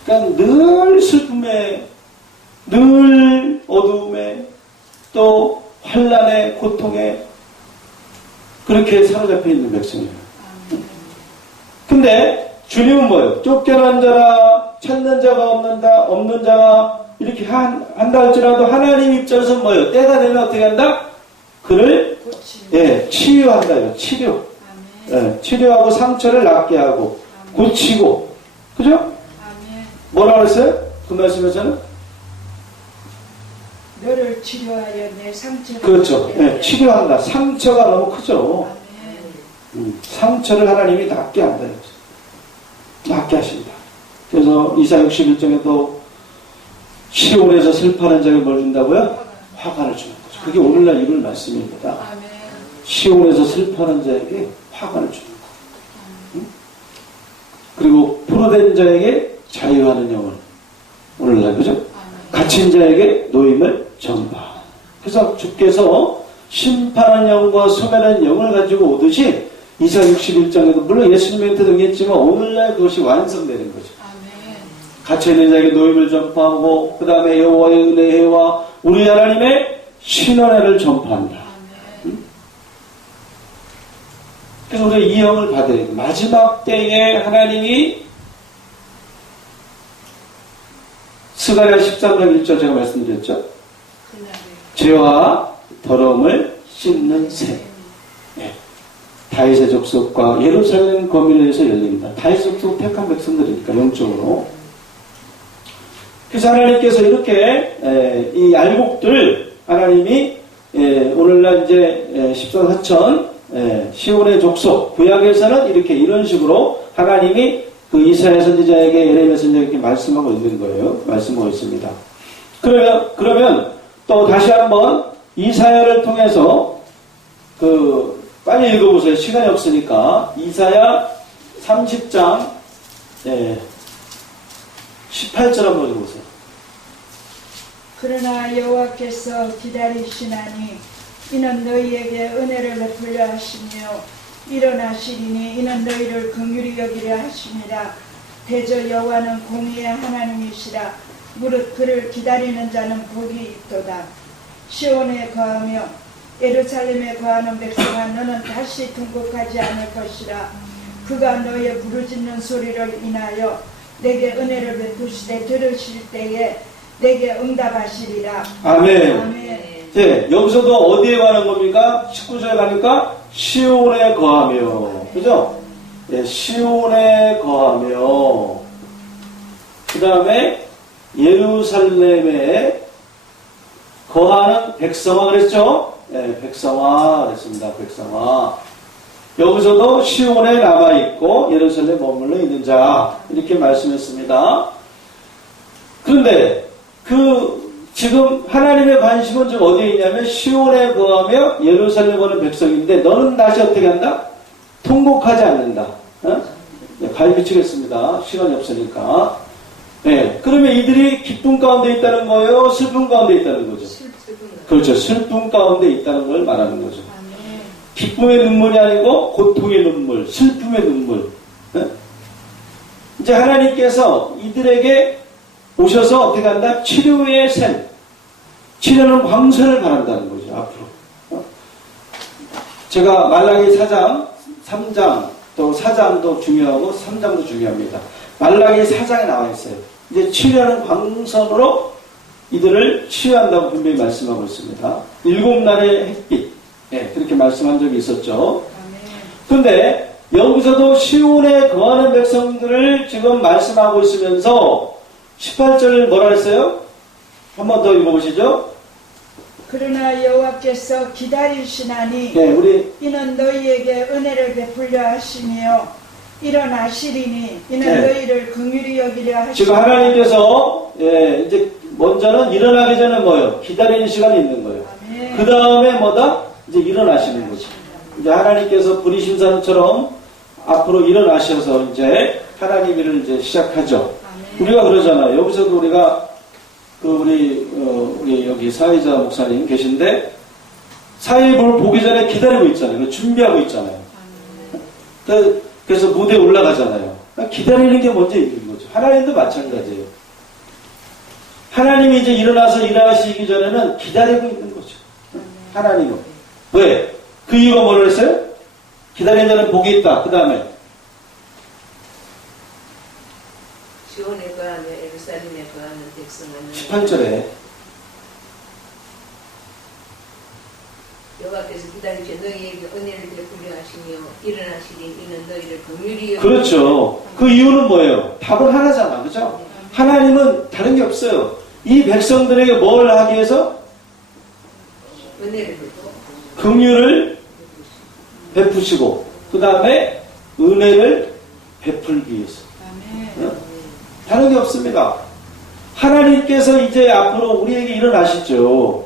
그러니까 늘 슬픔에 늘 어두움에 또 환난에 고통에 그렇게 사로잡혀 있는 백성이에요. 근데 주님은 뭐예요? 쫓겨난 자라 찾는 자가 없는 자가 이렇게 한다 할지라도 하나님 입장에서 뭐예요? 때가 되면 어떻게 한다? 그를 치유한다. 치료. 치료하고 상처를 낫게 하고 고치고 그죠? 뭐라고 했어요? 그 말씀에서는? 너를 치료하여 내 상처를 그렇죠. 치료한다. 상처가 너무 크죠. 상처를 하나님이 낫게 한다. 낫게 하신다. 그래서 이사 61장에도 시온에서 슬퍼하는 자에게 뭘 준다고요? 화관을 주는 거죠. 그게 오늘날 이룰 말씀입니다. 시온에서 슬퍼하는 자에게 화관을 주는 거. 그리고 포로된 자에게 자유하는 영을 오늘날 그죠? 갇힌 자에게 노임을 전파. 그래서 주께서 심판하는 영과 소멸하는 영을 가지고 오듯이 이사 61장에도 물론 예수님한테 응했지만 오늘날 그것이 완성되는 거죠. 갇혀있는 자에게 노임을 전파하고 그 다음에 여호와의 은혜의 해와 우리 하나님의 신원해를 전파한다. 그래서 우리가 이 영을 받아야 돼요. 마지막 때에 하나님이 스가랴 13장 1절 제가 말씀드렸죠. 죄와 더러움을 씻는 새. 네. 다윗의 족속과 예루살렘 거민에서 열린다. 다윗 족속 택한 백성들이니까 영적으로. 그래서 하나님께서 이렇게 이 알곡들 하나님이 오늘날 이제 14사천 시온의 족속 구약에서는 이렇게 이런 식으로 하나님이 그 이사야 선지자에게 예레미야 선지자에게 말씀하고 있는 거예요. 말씀하고 있습니다. 그러면 또 다시 한번 이사야를 통해서 빨리 읽어보세요. 시간이 없으니까 이사야 30장 18절 한번 읽어보세요. 그러나 여호와께서 기다리시나니 이는 너희에게 은혜를 베풀려 하시며 일어나시리니 이는 너희를 긍휼히 여기려 하심이라. 대저 여호와는 공의의 하나님이시라. 무릇 그를 기다리는 자는 복이 있도다. 시온에 거하며 예루살렘에 거하는 백성아, 너는 다시 통곡하지 않을 것이라. 그가 너의 부르짖는 소리를 인하여 내게 은혜를 베푸시되 들으실 때에 내게 응답하시리라. 아멘. 아멘. 네, 여기서도 어디에 가는 겁니까? 19절에 가니까 시온에 거하며, 그죠? 네, 시온에 거하며, 그 다음에 예루살렘에 거하는 백성아 그랬죠? 네, 백성아 그랬습니다. 백성아. 여기서도 시온에 남아있고 예루살렘에 머물러 있는 자 이렇게 말씀했습니다. 그런데 지금 하나님의 관심은 지금 어디에 있냐면 시온에 거하며 예루살렘에 거하는 백성인데 너는 다시 어떻게 한다? 통곡하지 않는다. 네, 가르치겠습니다. 시간이 없으니까. 네, 그러면 이들이 기쁨 가운데 있다는 거예요? 슬픔 가운데 있다는 거죠? 그렇죠. 슬픔 가운데 있다는 걸 말하는 거죠. 기쁨의 눈물이 아니고 고통의 눈물, 슬픔의 눈물. 네? 이제 하나님께서 이들에게 오셔서 어떻게 한다? 치료의 샘. 치료는 광선을 바란다는 거죠. 앞으로. 제가 말라기 4장, 3장, 또 4장도 중요하고 3장도 중요합니다. 말라기 4장에 나와 있어요. 이제 치료하는 광선으로 이들을 치유한다고 분명히 말씀하고 있습니다. 7날의 햇빛. 네, 그렇게 말씀한 적이 있었죠. 그런데 여기서도 시온에 거하는 백성들을 지금 말씀하고 있으면서 18절 뭐라 했어요? 한 번 더 읽어보시죠. 그러나 여호와께서 기다리시나니 네, 이는 너희에게 은혜를 베풀려 하시며 일어나시리니 이는 네. 너희를 긍휼히 여기려 하시며. 지금 하나님께서 이제 먼저는 일어나기 전에 뭐예요? 기다리는 시간이 있는 거예요. 그 다음에 뭐다? 이제 일어나시는 거죠. 이제 하나님께서 부리심사처럼 앞으로 일어나셔서 이제 하나님 일을 이제 시작하죠. 우리가 그러잖아요. 여기서도 우리가 우리 여기 사회자 목사님 계신데 사회를 보기 전에 기다리고 있잖아요. 준비하고 있잖아요. 그래서 무대에 올라가잖아요. 기다리는 게 먼저 있는 거죠. 하나님도 마찬가지예요. 하나님이 이제 일어나서 일하시기 전에는 기다리고 있는 거죠. 하나님은. 왜? 그 이유가 뭐라 했어요? 기다리는 자는 복이 있다. 그 다음에 시온에 거하며 예루살렘에 거하는 백성은 18절에 여호와께서 기다리시어 너희에게 은혜를 베풀려 하시며 일어나시리 이는 너희를 긍휼히 여기려. 그렇죠. 그 이유는 뭐예요? 답은 하나잖아. 그죠? 하나님은 다른 게 없어요. 이 백성들에게 뭘 하기 위해서? 은혜를 베풀고 긍휼을 베푸시고 그 다음에 은혜를 베풀기 위해서. 다른 게 없습니다. 하나님께서 이제 앞으로 우리에게 일어나시죠.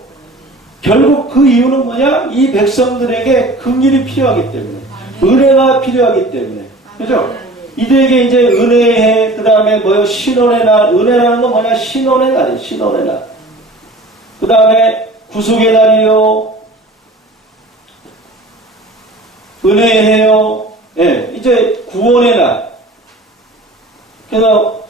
결국 그 이유는 뭐냐? 이 백성들에게 긍휼이 필요하기 때문에, 은혜가 필요하기 때문에, 그죠? 이들에게 이제 은혜의 해, 그 다음에 뭐요? 신원의 날, 은혜라는 건 뭐냐? 신원의 날이에요. 신원의 날. 그 다음에 구속의 날이요. 은혜의 해요. 예, 이제 구원의 날. 그래서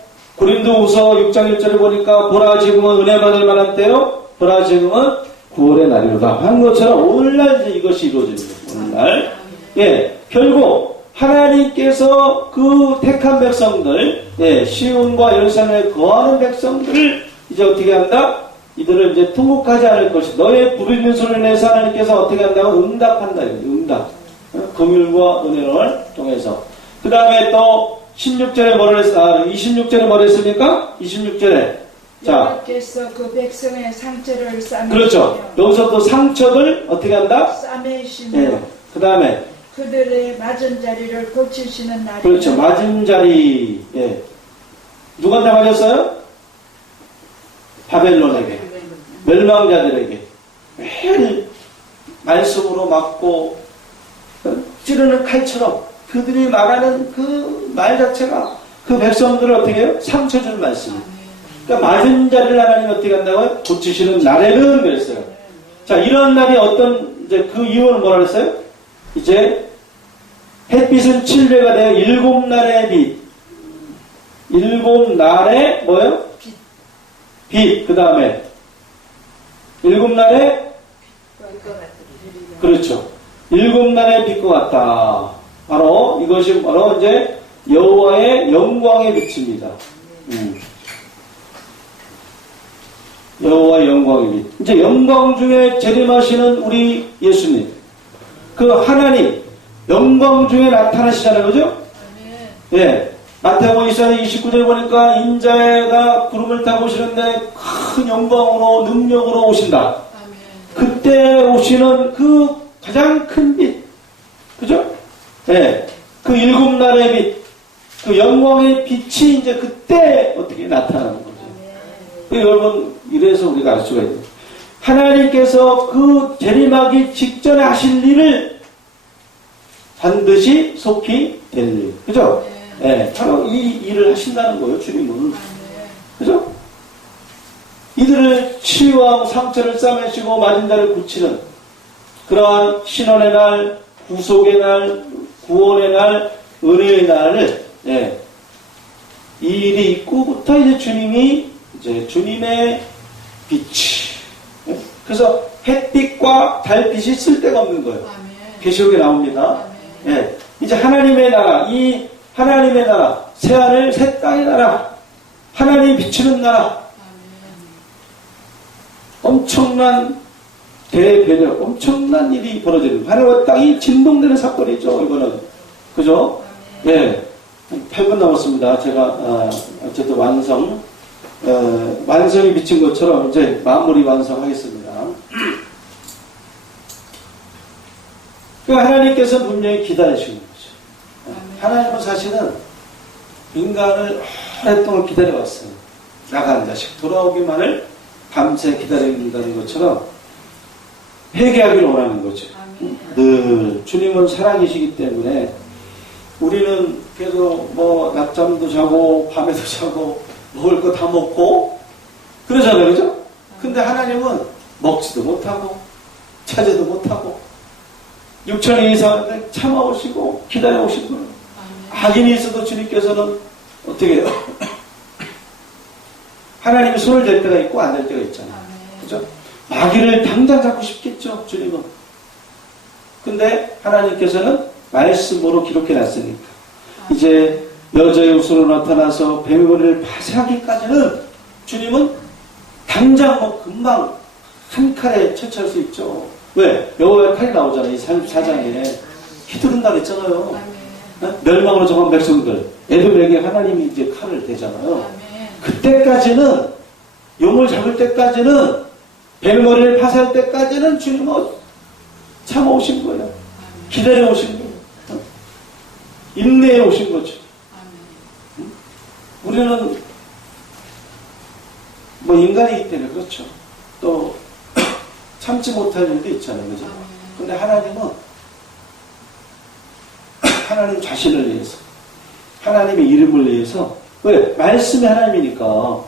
고린도후서 6장 1절에 보니까 보라 지금은 은혜 받을 만한 때요. 보라 지금은 구원의 날이로다 한 것처럼 오늘날 이제 이것이 이루어집니다. 오늘날. 예, 결국 하나님께서 그 택한 백성들, 예, 시온과 예루살렘에 거하는 백성들을 이제 어떻게 한다? 이들을 이제 통곡하지 않을 것이 너의 부르짖는 소리를 내서 하나님께서 어떻게 한다고? 응답한다. 응답. 긍휼과 은혜를 통해서. 그 다음에 또 16절에 뭐라 했어? 26절에 뭐라 했습니까? 26절에. 자. 여호와께서 그 백성의 상처를 싸매시며. 그렇죠. 여기서 또 상처를 어떻게 한다? 싸매시며. 예. 그 다음에. 그들의 맞은 자리를 고치시는 날이. 그렇죠. 맞은 자리. 예. 누구한테 맞았어요? 바벨론에게. 멸망자들에게. 매일 말씀으로 맞고, 찌르는 칼처럼 그들이 말하는 그 말 자체가 그 백성들을 어떻게 해요? 상처 줄 말씀. 그러니까 맞은 자리를 하나님 어떻게 한다고요? 고치시는 날에는 그랬어요. 자, 이런 날이 어떤, 이제 그 이유는 뭐라 그랬어요? 이제 햇빛은 7배가 되어 7날의 빛. 7날의 뭐요? 빛. 그 다음에 7날의 그렇죠. 7날의 빛과 같다. 바로 이것이 바로 이제 여호와의 영광의 빛입니다. 여호와의 영광의 빛. 이제 영광 중에 재림하시는 우리 예수님. 그 하나님 영광 중에 나타나시잖아요. 그죠? 예. 마태복음 24장 29절에 보니까 인자가 구름을 타고 오시는데 큰 영광으로 능력으로 오신다. 그때 오시는 그 가장 큰 빛. 그죠? 예. 그 7날의 빛. 그 영광의 빛이 이제 그때 어떻게 나타나는 거죠. 여러분, 이래서 우리가 알 수가 있어요. 하나님께서 그 재림하기 직전에 하실 일을 반드시 속히 될 일. 그죠? 예. 바로 이 일을 하신다는 거예요, 주님은. 그죠? 이들을 치유하고 상처를 싸매시고 맞은 자를 고치는 그러한 신원의 날, 구속의 날, 구원의 날, 은혜의 날을, 예. 이 일이 있고부터 이제 주님이, 이제 주님의 빛이. 예? 그래서 햇빛과 달빛이 쓸데가 없는 거예요. 계시록에 나옵니다. 예. 이제 하나님의 나라, 이 하나님의 나라, 새하늘, 새 땅의 나라, 하나님 비추는 나라. 엄청난 대배려, 엄청난 일이 벌어지는 하늘과 땅이 진동되는 사건이죠. 이거는 그죠? 예, 8분 남았습니다. 제가 어쨌든 완성이 미친 것처럼 이제 마무리 완성하겠습니다. 그러니까 하나님께서 분명히 기다리시는 거죠. 하나님은 사실은 인간을 오랫동안 기다려왔어요. 나가는 자식 돌아오기만을 밤새 기다린다는 것처럼 회개하기를 원하는 거죠. 늘 주님은 사랑이시기 때문에 우리는 계속 뭐 낮잠도 자고 밤에도 자고 먹을 거 다 먹고 그러잖아요. 그죠? 근데 하나님은 먹지도 못하고 찾지도 못하고 6,000년 이상 참아오시고 기다려오신 거예요. 악인이 있어도 주님께서는 어떻게 해요? 하나님이 손을 댈 때가 있고 안 댈 때가 있잖아요. 그죠? 마귀를 당장 잡고 싶겠죠, 주님은. 근데 하나님께서는 말씀으로 기록해 놨으니까. 이제 여자의 옷으로 나타나서 뱀의 머리를 파쇄하기까지는 주님은 당장 뭐 금방 한 칼에 처치할 수 있죠. 왜? 여호와의 칼이 나오잖아요. 이 34장에. 휘두른다 그랬잖아요. 멸망으로 정한 백성들. 에돔에게 하나님이 이제 칼을 대잖아요. 그때까지는, 용을 잡을 때까지는, 뱀머리를 파쇄할 때까지는 주님은 참아오신 거예요. 기다려 오신 거예요. 인내해 오신 거죠. 우리는 뭐 인간이기 때문에 그렇죠. 또 참지 못할 일도 있잖아요. 그죠? 근데 하나님은 하나님 자신을 위해서, 하나님의 이름을 위해서, 왜? 말씀이 하나님이니까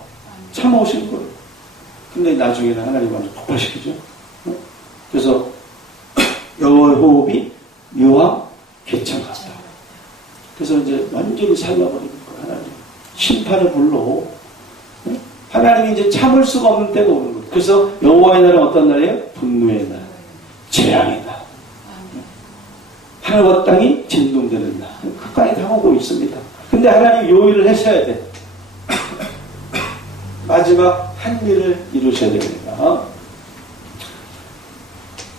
참아오신 거예요. 근데 나중에는 하나님 완전 폭발시키죠. 그래서 여호와의 호흡이 유황 개천 같다. 그래서 이제 완전히 살려버리는 거예요. 하나님. 심판의 불로. 하나님이 이제 참을 수가 없는 때가 오는 거예요. 그래서 여호와의 날은 어떤 날이에요? 분노의 날, 재앙의 날. 하늘과 땅이 진동되는 날. 가까이 다가오고 있습니다. 근데 하나님 요 일을 하셔야 돼. 마지막 한 일을 이루셔야 됩니다.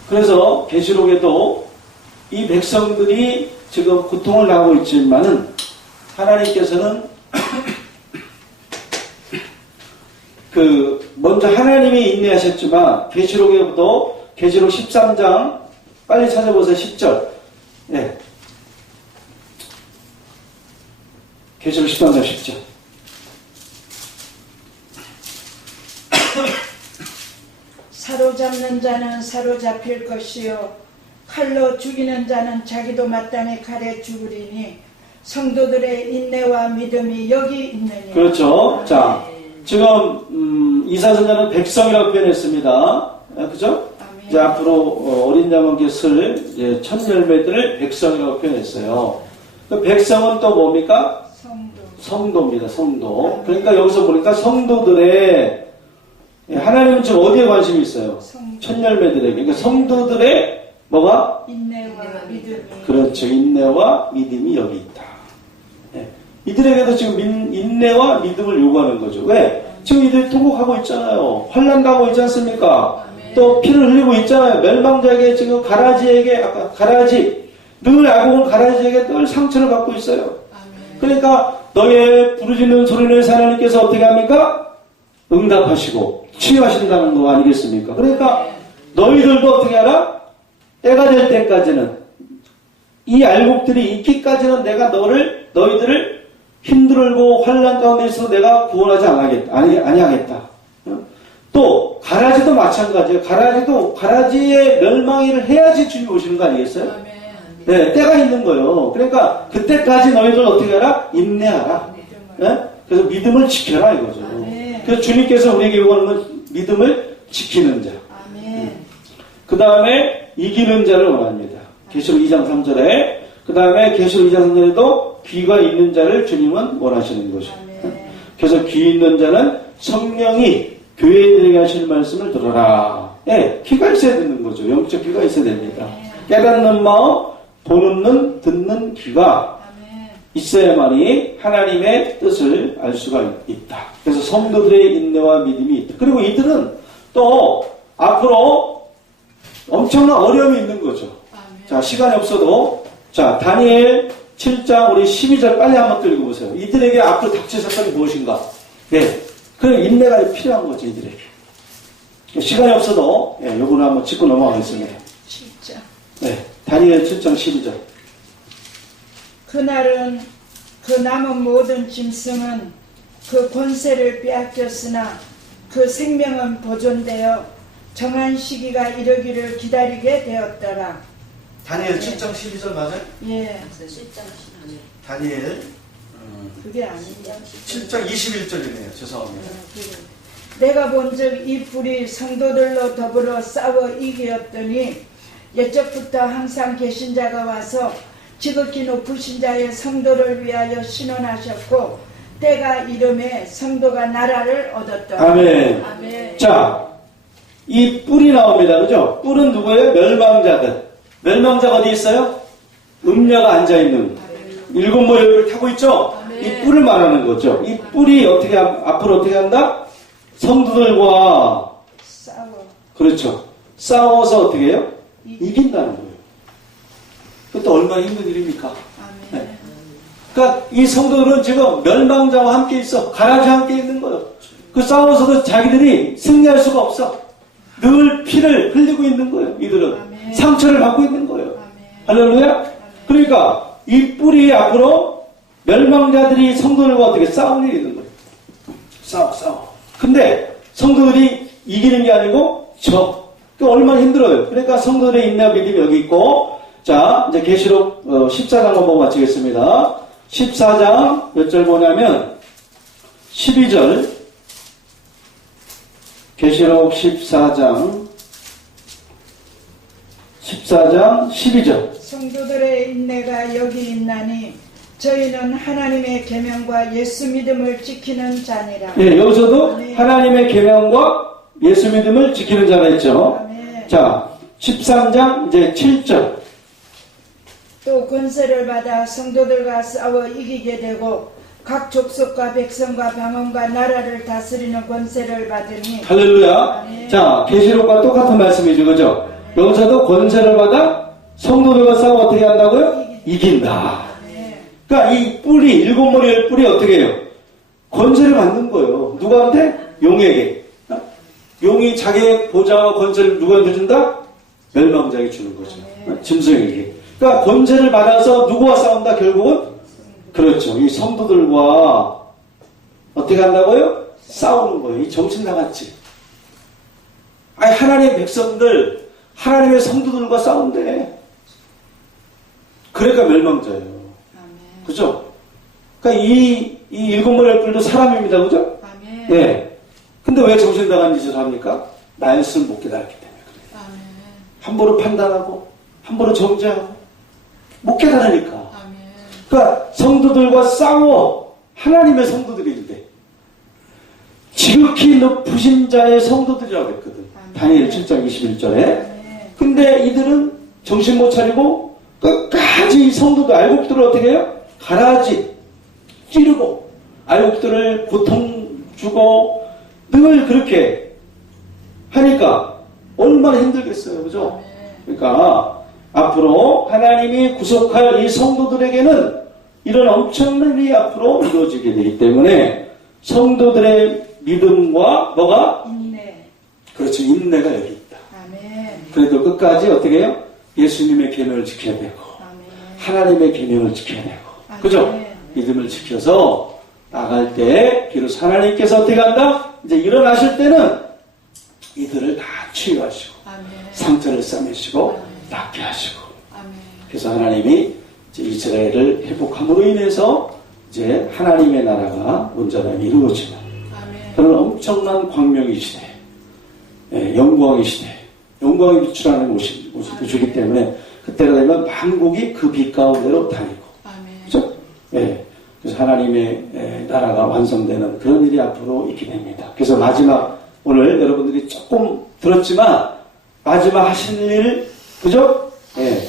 그래서 계시록에도 이 백성들이 지금 고통을 당하고 있지만은 하나님께서는 먼저 하나님이 인내하셨지만 계시록에도 계시록 13장 빨리 찾아보세요. 10절. 예. 계시록 13장 10절. 사로잡는 자는 사로잡힐 것이요 칼로 죽이는 자는 자기도 마땅히 칼에 죽으리니 성도들의 인내와 믿음이 여기 있느니. 그렇죠. 자, 지금 이사선자는 백성이라고 표현했습니다. 그죠? 아멘. 이제 앞으로 어린 자만께 쓸 첫 열매들을 백성이라고 표현했어요. 그 백성은 또 뭡니까? 성도입니다. 성도. 그러니까 여기서 보니까 성도들의 하나님은 지금 어디에 관심이 있어요? 첫 열매들에게. 그러니까 성도들의 뭐가? 인내와 믿음이. 그렇죠. 인내와 믿음이 여기 있다. 이들에게도 지금 인내와 믿음을 요구하는 거죠. 왜? 지금 이들이 통곡하고 있잖아요. 환난 당하고 있지 않습니까? 또 피를 흘리고 있잖아요. 멸망자에게 지금 가라지 늘 악공은 가라지에게 늘 상처를 받고 있어요. 그러니까 너의 부르짖는 소리를 하나님께서 어떻게 합니까? 응답하시고 치유하신다는 거 아니겠습니까? 그러니까 너희들도 어떻게 하라? 때가 될 때까지는 이 알곡들이 있기까지는 내가 너희들을 힘들고 환난 가운데 있어서 내가 구원하지 아니하겠다. 또 가라지도 마찬가지예요. 가라지의 멸망일을 해야지 주님 오시는 거 아니겠어요? 네, 때가 있는 거예요. 그러니까 그때까지 너희들 어떻게 하라? 인내하라. 네? 그래서 믿음을 지켜라 이거죠. 그래서 주님께서 우리에게 요구하는 건 믿음을 지키는 자. 그 다음에 이기는 자를 원합니다. 계시록 2장 3절에 그 다음에 계시록 2장 3절에도 귀가 있는 자를 주님은 원하시는 거죠. 그래서 귀 있는 자는 성령이 교회들에게 하시는 말씀을 들어라. 예, 귀가 있어야 되는 거죠. 영적 귀가 있어야 됩니다. 깨닫는 마음, 보는 눈, 듣는 귀가 있어야만이 하나님의 뜻을 알 수가 있다. 그래서 성도들의 인내와 믿음이 있다. 그리고 이들은 또 앞으로 엄청난 어려움이 있는 거죠. 자, 시간이 없어도 자, 다니엘 7장 우리 12절 빨리 한번 읽어보세요. 이들에게 앞으로 닥칠 사건이 무엇인가? 네, 그 인내가 필요한 거죠. 이들에게. 시간이 없어도 요거는 한번 짚고 넘어가겠습니다. 7장. 네, 다니엘 7장 12절. 그날은 그 남은 모든 짐승은 그 권세를 빼앗겼으나 그 생명은 보존되어 정한 시기가 이르기를 기다리게 되었더라. 다니엘 7장 12절 맞아요? 예. 다니엘 그게 아니냐. 7장 21절이네요. 죄송합니다. 내가 본즉 이 뿔이 성도들로 더불어 싸워 이기었더니 옛적부터 항상 계신 자가 와서 지극히 높으신 자의 성도를 위하여 신원하셨고 때가 이름에 성도가 나라를 얻었더라. 아멘. 아멘. 자, 이 뿔이 나옵니다. 그죠? 뿔은 누구예요? 멸망자들. 멸망자가 어디 있어요? 음녀가 앉아있는 일곱 머리를 타고 있죠? 이 뿔을 말하는 거죠. 이 뿔이 앞으로 어떻게 한다? 성도들과 싸워. 그렇죠. 싸워서 어떻게 해요? 이긴다는 거예요. 그것도 얼마나 힘든 일입니까? 아멘. 그러니까 이 성도들은 지금 멸망자와 함께 있어. 가라지와 함께 있는 거예요. 그 싸워서도 자기들이 승리할 수가 없어. 늘 피를 흘리고 있는 거예요. 이들은. 아멘. 상처를 받고 있는 거예요. 아멘. 할렐루야? 아멘. 그러니까 이 뿔이 앞으로 멸망자들이 성도들과 어떻게 싸울 일이 있는 거예요. 싸워. 근데 성도들이 이기는 게 아니고 그 얼마나 힘들어요. 그러니까 성도들의 인내와 믿음이 여기 있고 자 이제 계시록 14장 한번 보고 마치겠습니다. 14장 몇 절 보냐면 12절 계시록 14장 12절 성도들의 인내가 여기 있나니 저희는 하나님의 계명과 예수 믿음을 지키는 자니라. 예, 여기서도 아멘. 하나님의 계명과 예수 믿음을 지키는 자라 했죠. 아멘. 자, 13장 이제 7절. 또 권세를 받아 성도들과 싸워 이기게 되고 각 족속과 백성과 방언과 나라를 다스리는 권세를 받으니. 할렐루야. 아멘. 자, 계시록과 똑같은 말씀이죠. 그죠? 여기서도 권세를 받아 성도들과 싸워 어떻게 한다고요? 이긴다. 아멘. 그러니까 이 뿔이, 일곱 머리의 뿔이 어떻게 해요? 권세를 받는 거예요. 누구한테? 용에게. 용이 자기의 보좌와 권세를 누구한테 준다? 멸망자에게 주는 거죠. 짐승에게. 그러니까 권세를 받아서 누구와 싸운다? 결국은? 그렇죠. 이 성도들과 어떻게 한다고요? 싸우는 거예요. 이 정신 나갔지. 아니, 하나님의 백성들, 하나님의 성도들과 싸운대. 그러니까 멸망자예요. 아멘. 그죠? 그러니까 이 일곱 머리의 뿔도 사람입니다. 그죠? 아멘. 예. 근데 왜 정신 나간 짓을 합니까? 말씀 못 깨달았기 때문에 그래요. 아멘. 함부로 판단하고, 함부로 정죄하고, 못 깨달으니까. 아멘. 그러니까 성도들과 싸워. 하나님의 성도들인데. 지극히 높으신 자의 성도들이라고 했거든. 다니엘 7장 21절에. 근데 이들은 정신 못 차리고 끝까지 성도들, 알곡들을 어떻게 해요? 가라지, 찌르고, 알곡들을 고통 주고, 늘 그렇게 하니까 얼마나 힘들겠어요. 그죠? 그러니까 앞으로 하나님이 구속할 이 성도들에게는 이런 엄청난 일이 앞으로 이루어지게 되기 때문에 성도들의 믿음과 뭐가? 인내. 그렇죠. 인내가 여기 있다. 아멘. 그래도 끝까지 어떻게 해요? 예수님의 계명을 지켜야 되고 아멘. 하나님의 계명을 지켜야 되고 그죠? 아멘. 믿음을 지켜서 나갈 때 비로소 하나님께서 어떻게 한다? 이제 일어나실 때는 이들을 다 치유하시고 아멘. 상처를 싸매시고 낫게 하시고 아멘. 그래서 하나님이 이제 이스라엘을 회복함으로 인해서 이제 하나님의 나라가 온전하게 이루어지는 아멘. 그런 엄청난 광명의 시대, 영광의 시대, 영광이 비추라는 모습을 주기 때문에 그때가 되면 만국이 그 빛 가운데로 다니고, 아멘. 그죠? 예. 그래서 하나님의 나라가 완성되는 그런 일이 앞으로 있게 됩니다. 그래서 마지막 오늘 여러분들이 조금 들었지만 마지막 하신 일, 그죠? 예.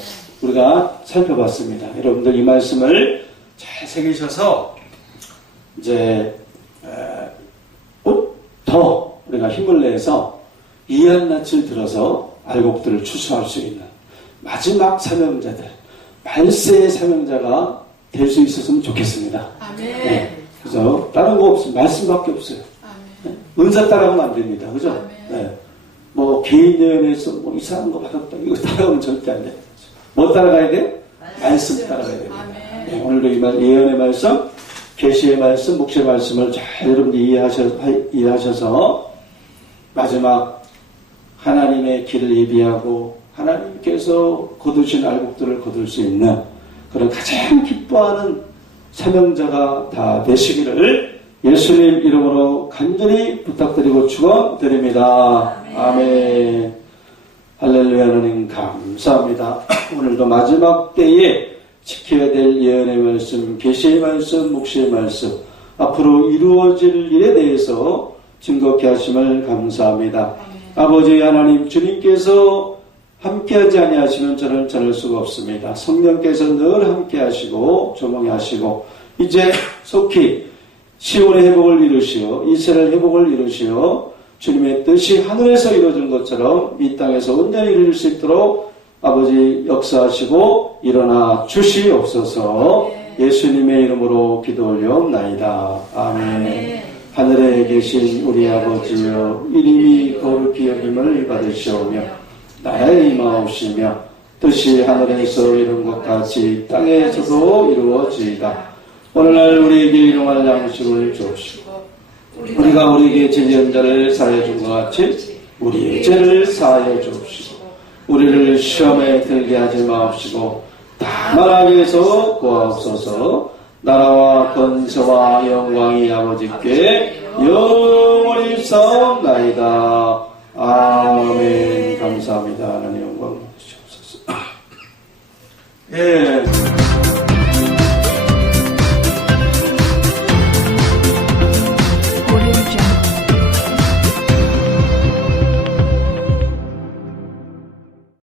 우리가 살펴봤습니다. 여러분들 이 말씀을 잘 새기셔서 이제 더 우리가 힘을 내서 이한 낯을 들어서 알곡들을 추수할 수 있는 마지막 사명자들, 말세의 사명자가 될 수 있었으면 좋겠습니다. 아멘. 네. 그래서 다른 거 없어요. 말씀밖에 없어요. 아멘. 은사 따라가면 안 됩니다. 그죠? 아멘. 네. 뭐 개인 예언에서 뭐 이상한 거 받았다 이거 따라가면 절대 안 돼요. 뭐 따라가야 돼요? 말씀 따라가야 됩니다. 아멘. 네, 오늘도 이 예언의 말씀, 계시의 말씀, 목시의 말씀을 잘 여러분들이 이해하셔서 마지막 하나님의 길을 예비하고 하나님께서 거두신 알곡들을 거둘 수 있는 그런 가장 기뻐하는 사명자가 다 되시기를 예수님 이름으로 간절히 부탁드리고 축원드립니다. 아멘. 할렐루야. 하나님 감사합니다. 오늘도 마지막 때에 지켜야 될 예언의 말씀, 계시의 말씀, 묵시의 말씀 앞으로 이루어질 일에 대해서 증거케 하심을 감사합니다. 아버지 하나님 주님께서 함께하지 아니하시면 저는 전할 수가 없습니다. 성령께서 늘 함께하시고 조명하시고 이제 속히 시온의 회복을 이루시어 이스라엘 회복을 이루시어 주님의 뜻이 하늘에서 이루어진 것처럼 이 땅에서 온전히 이룰 수 있도록 아버지 역사하시고 일어나 주시옵소서. 예수님의 이름으로 기도 올려옵나이다. 아멘. 하늘에 계신 우리 아버지여 이름이 거룩히 여김을 받으시오며 나라의 임하옵시며 뜻이 하늘에서 이룬 것 같이 땅에서도 이루어지이다. 오늘날 우리에게 일용할 양식을 주옵시고 우리가 우리에게 죄지은 자를 사하여 준 것 같이 우리의 죄를 사하여 주옵시고 우리를 시험에 들게 하지 마옵시고 다만 악에서 구하옵소서. 나라와 권세와 영광이 아버지께 영원히 싸움나이다. 아멘. 감사합니다. 하나님 영광 주시옵소서. 예.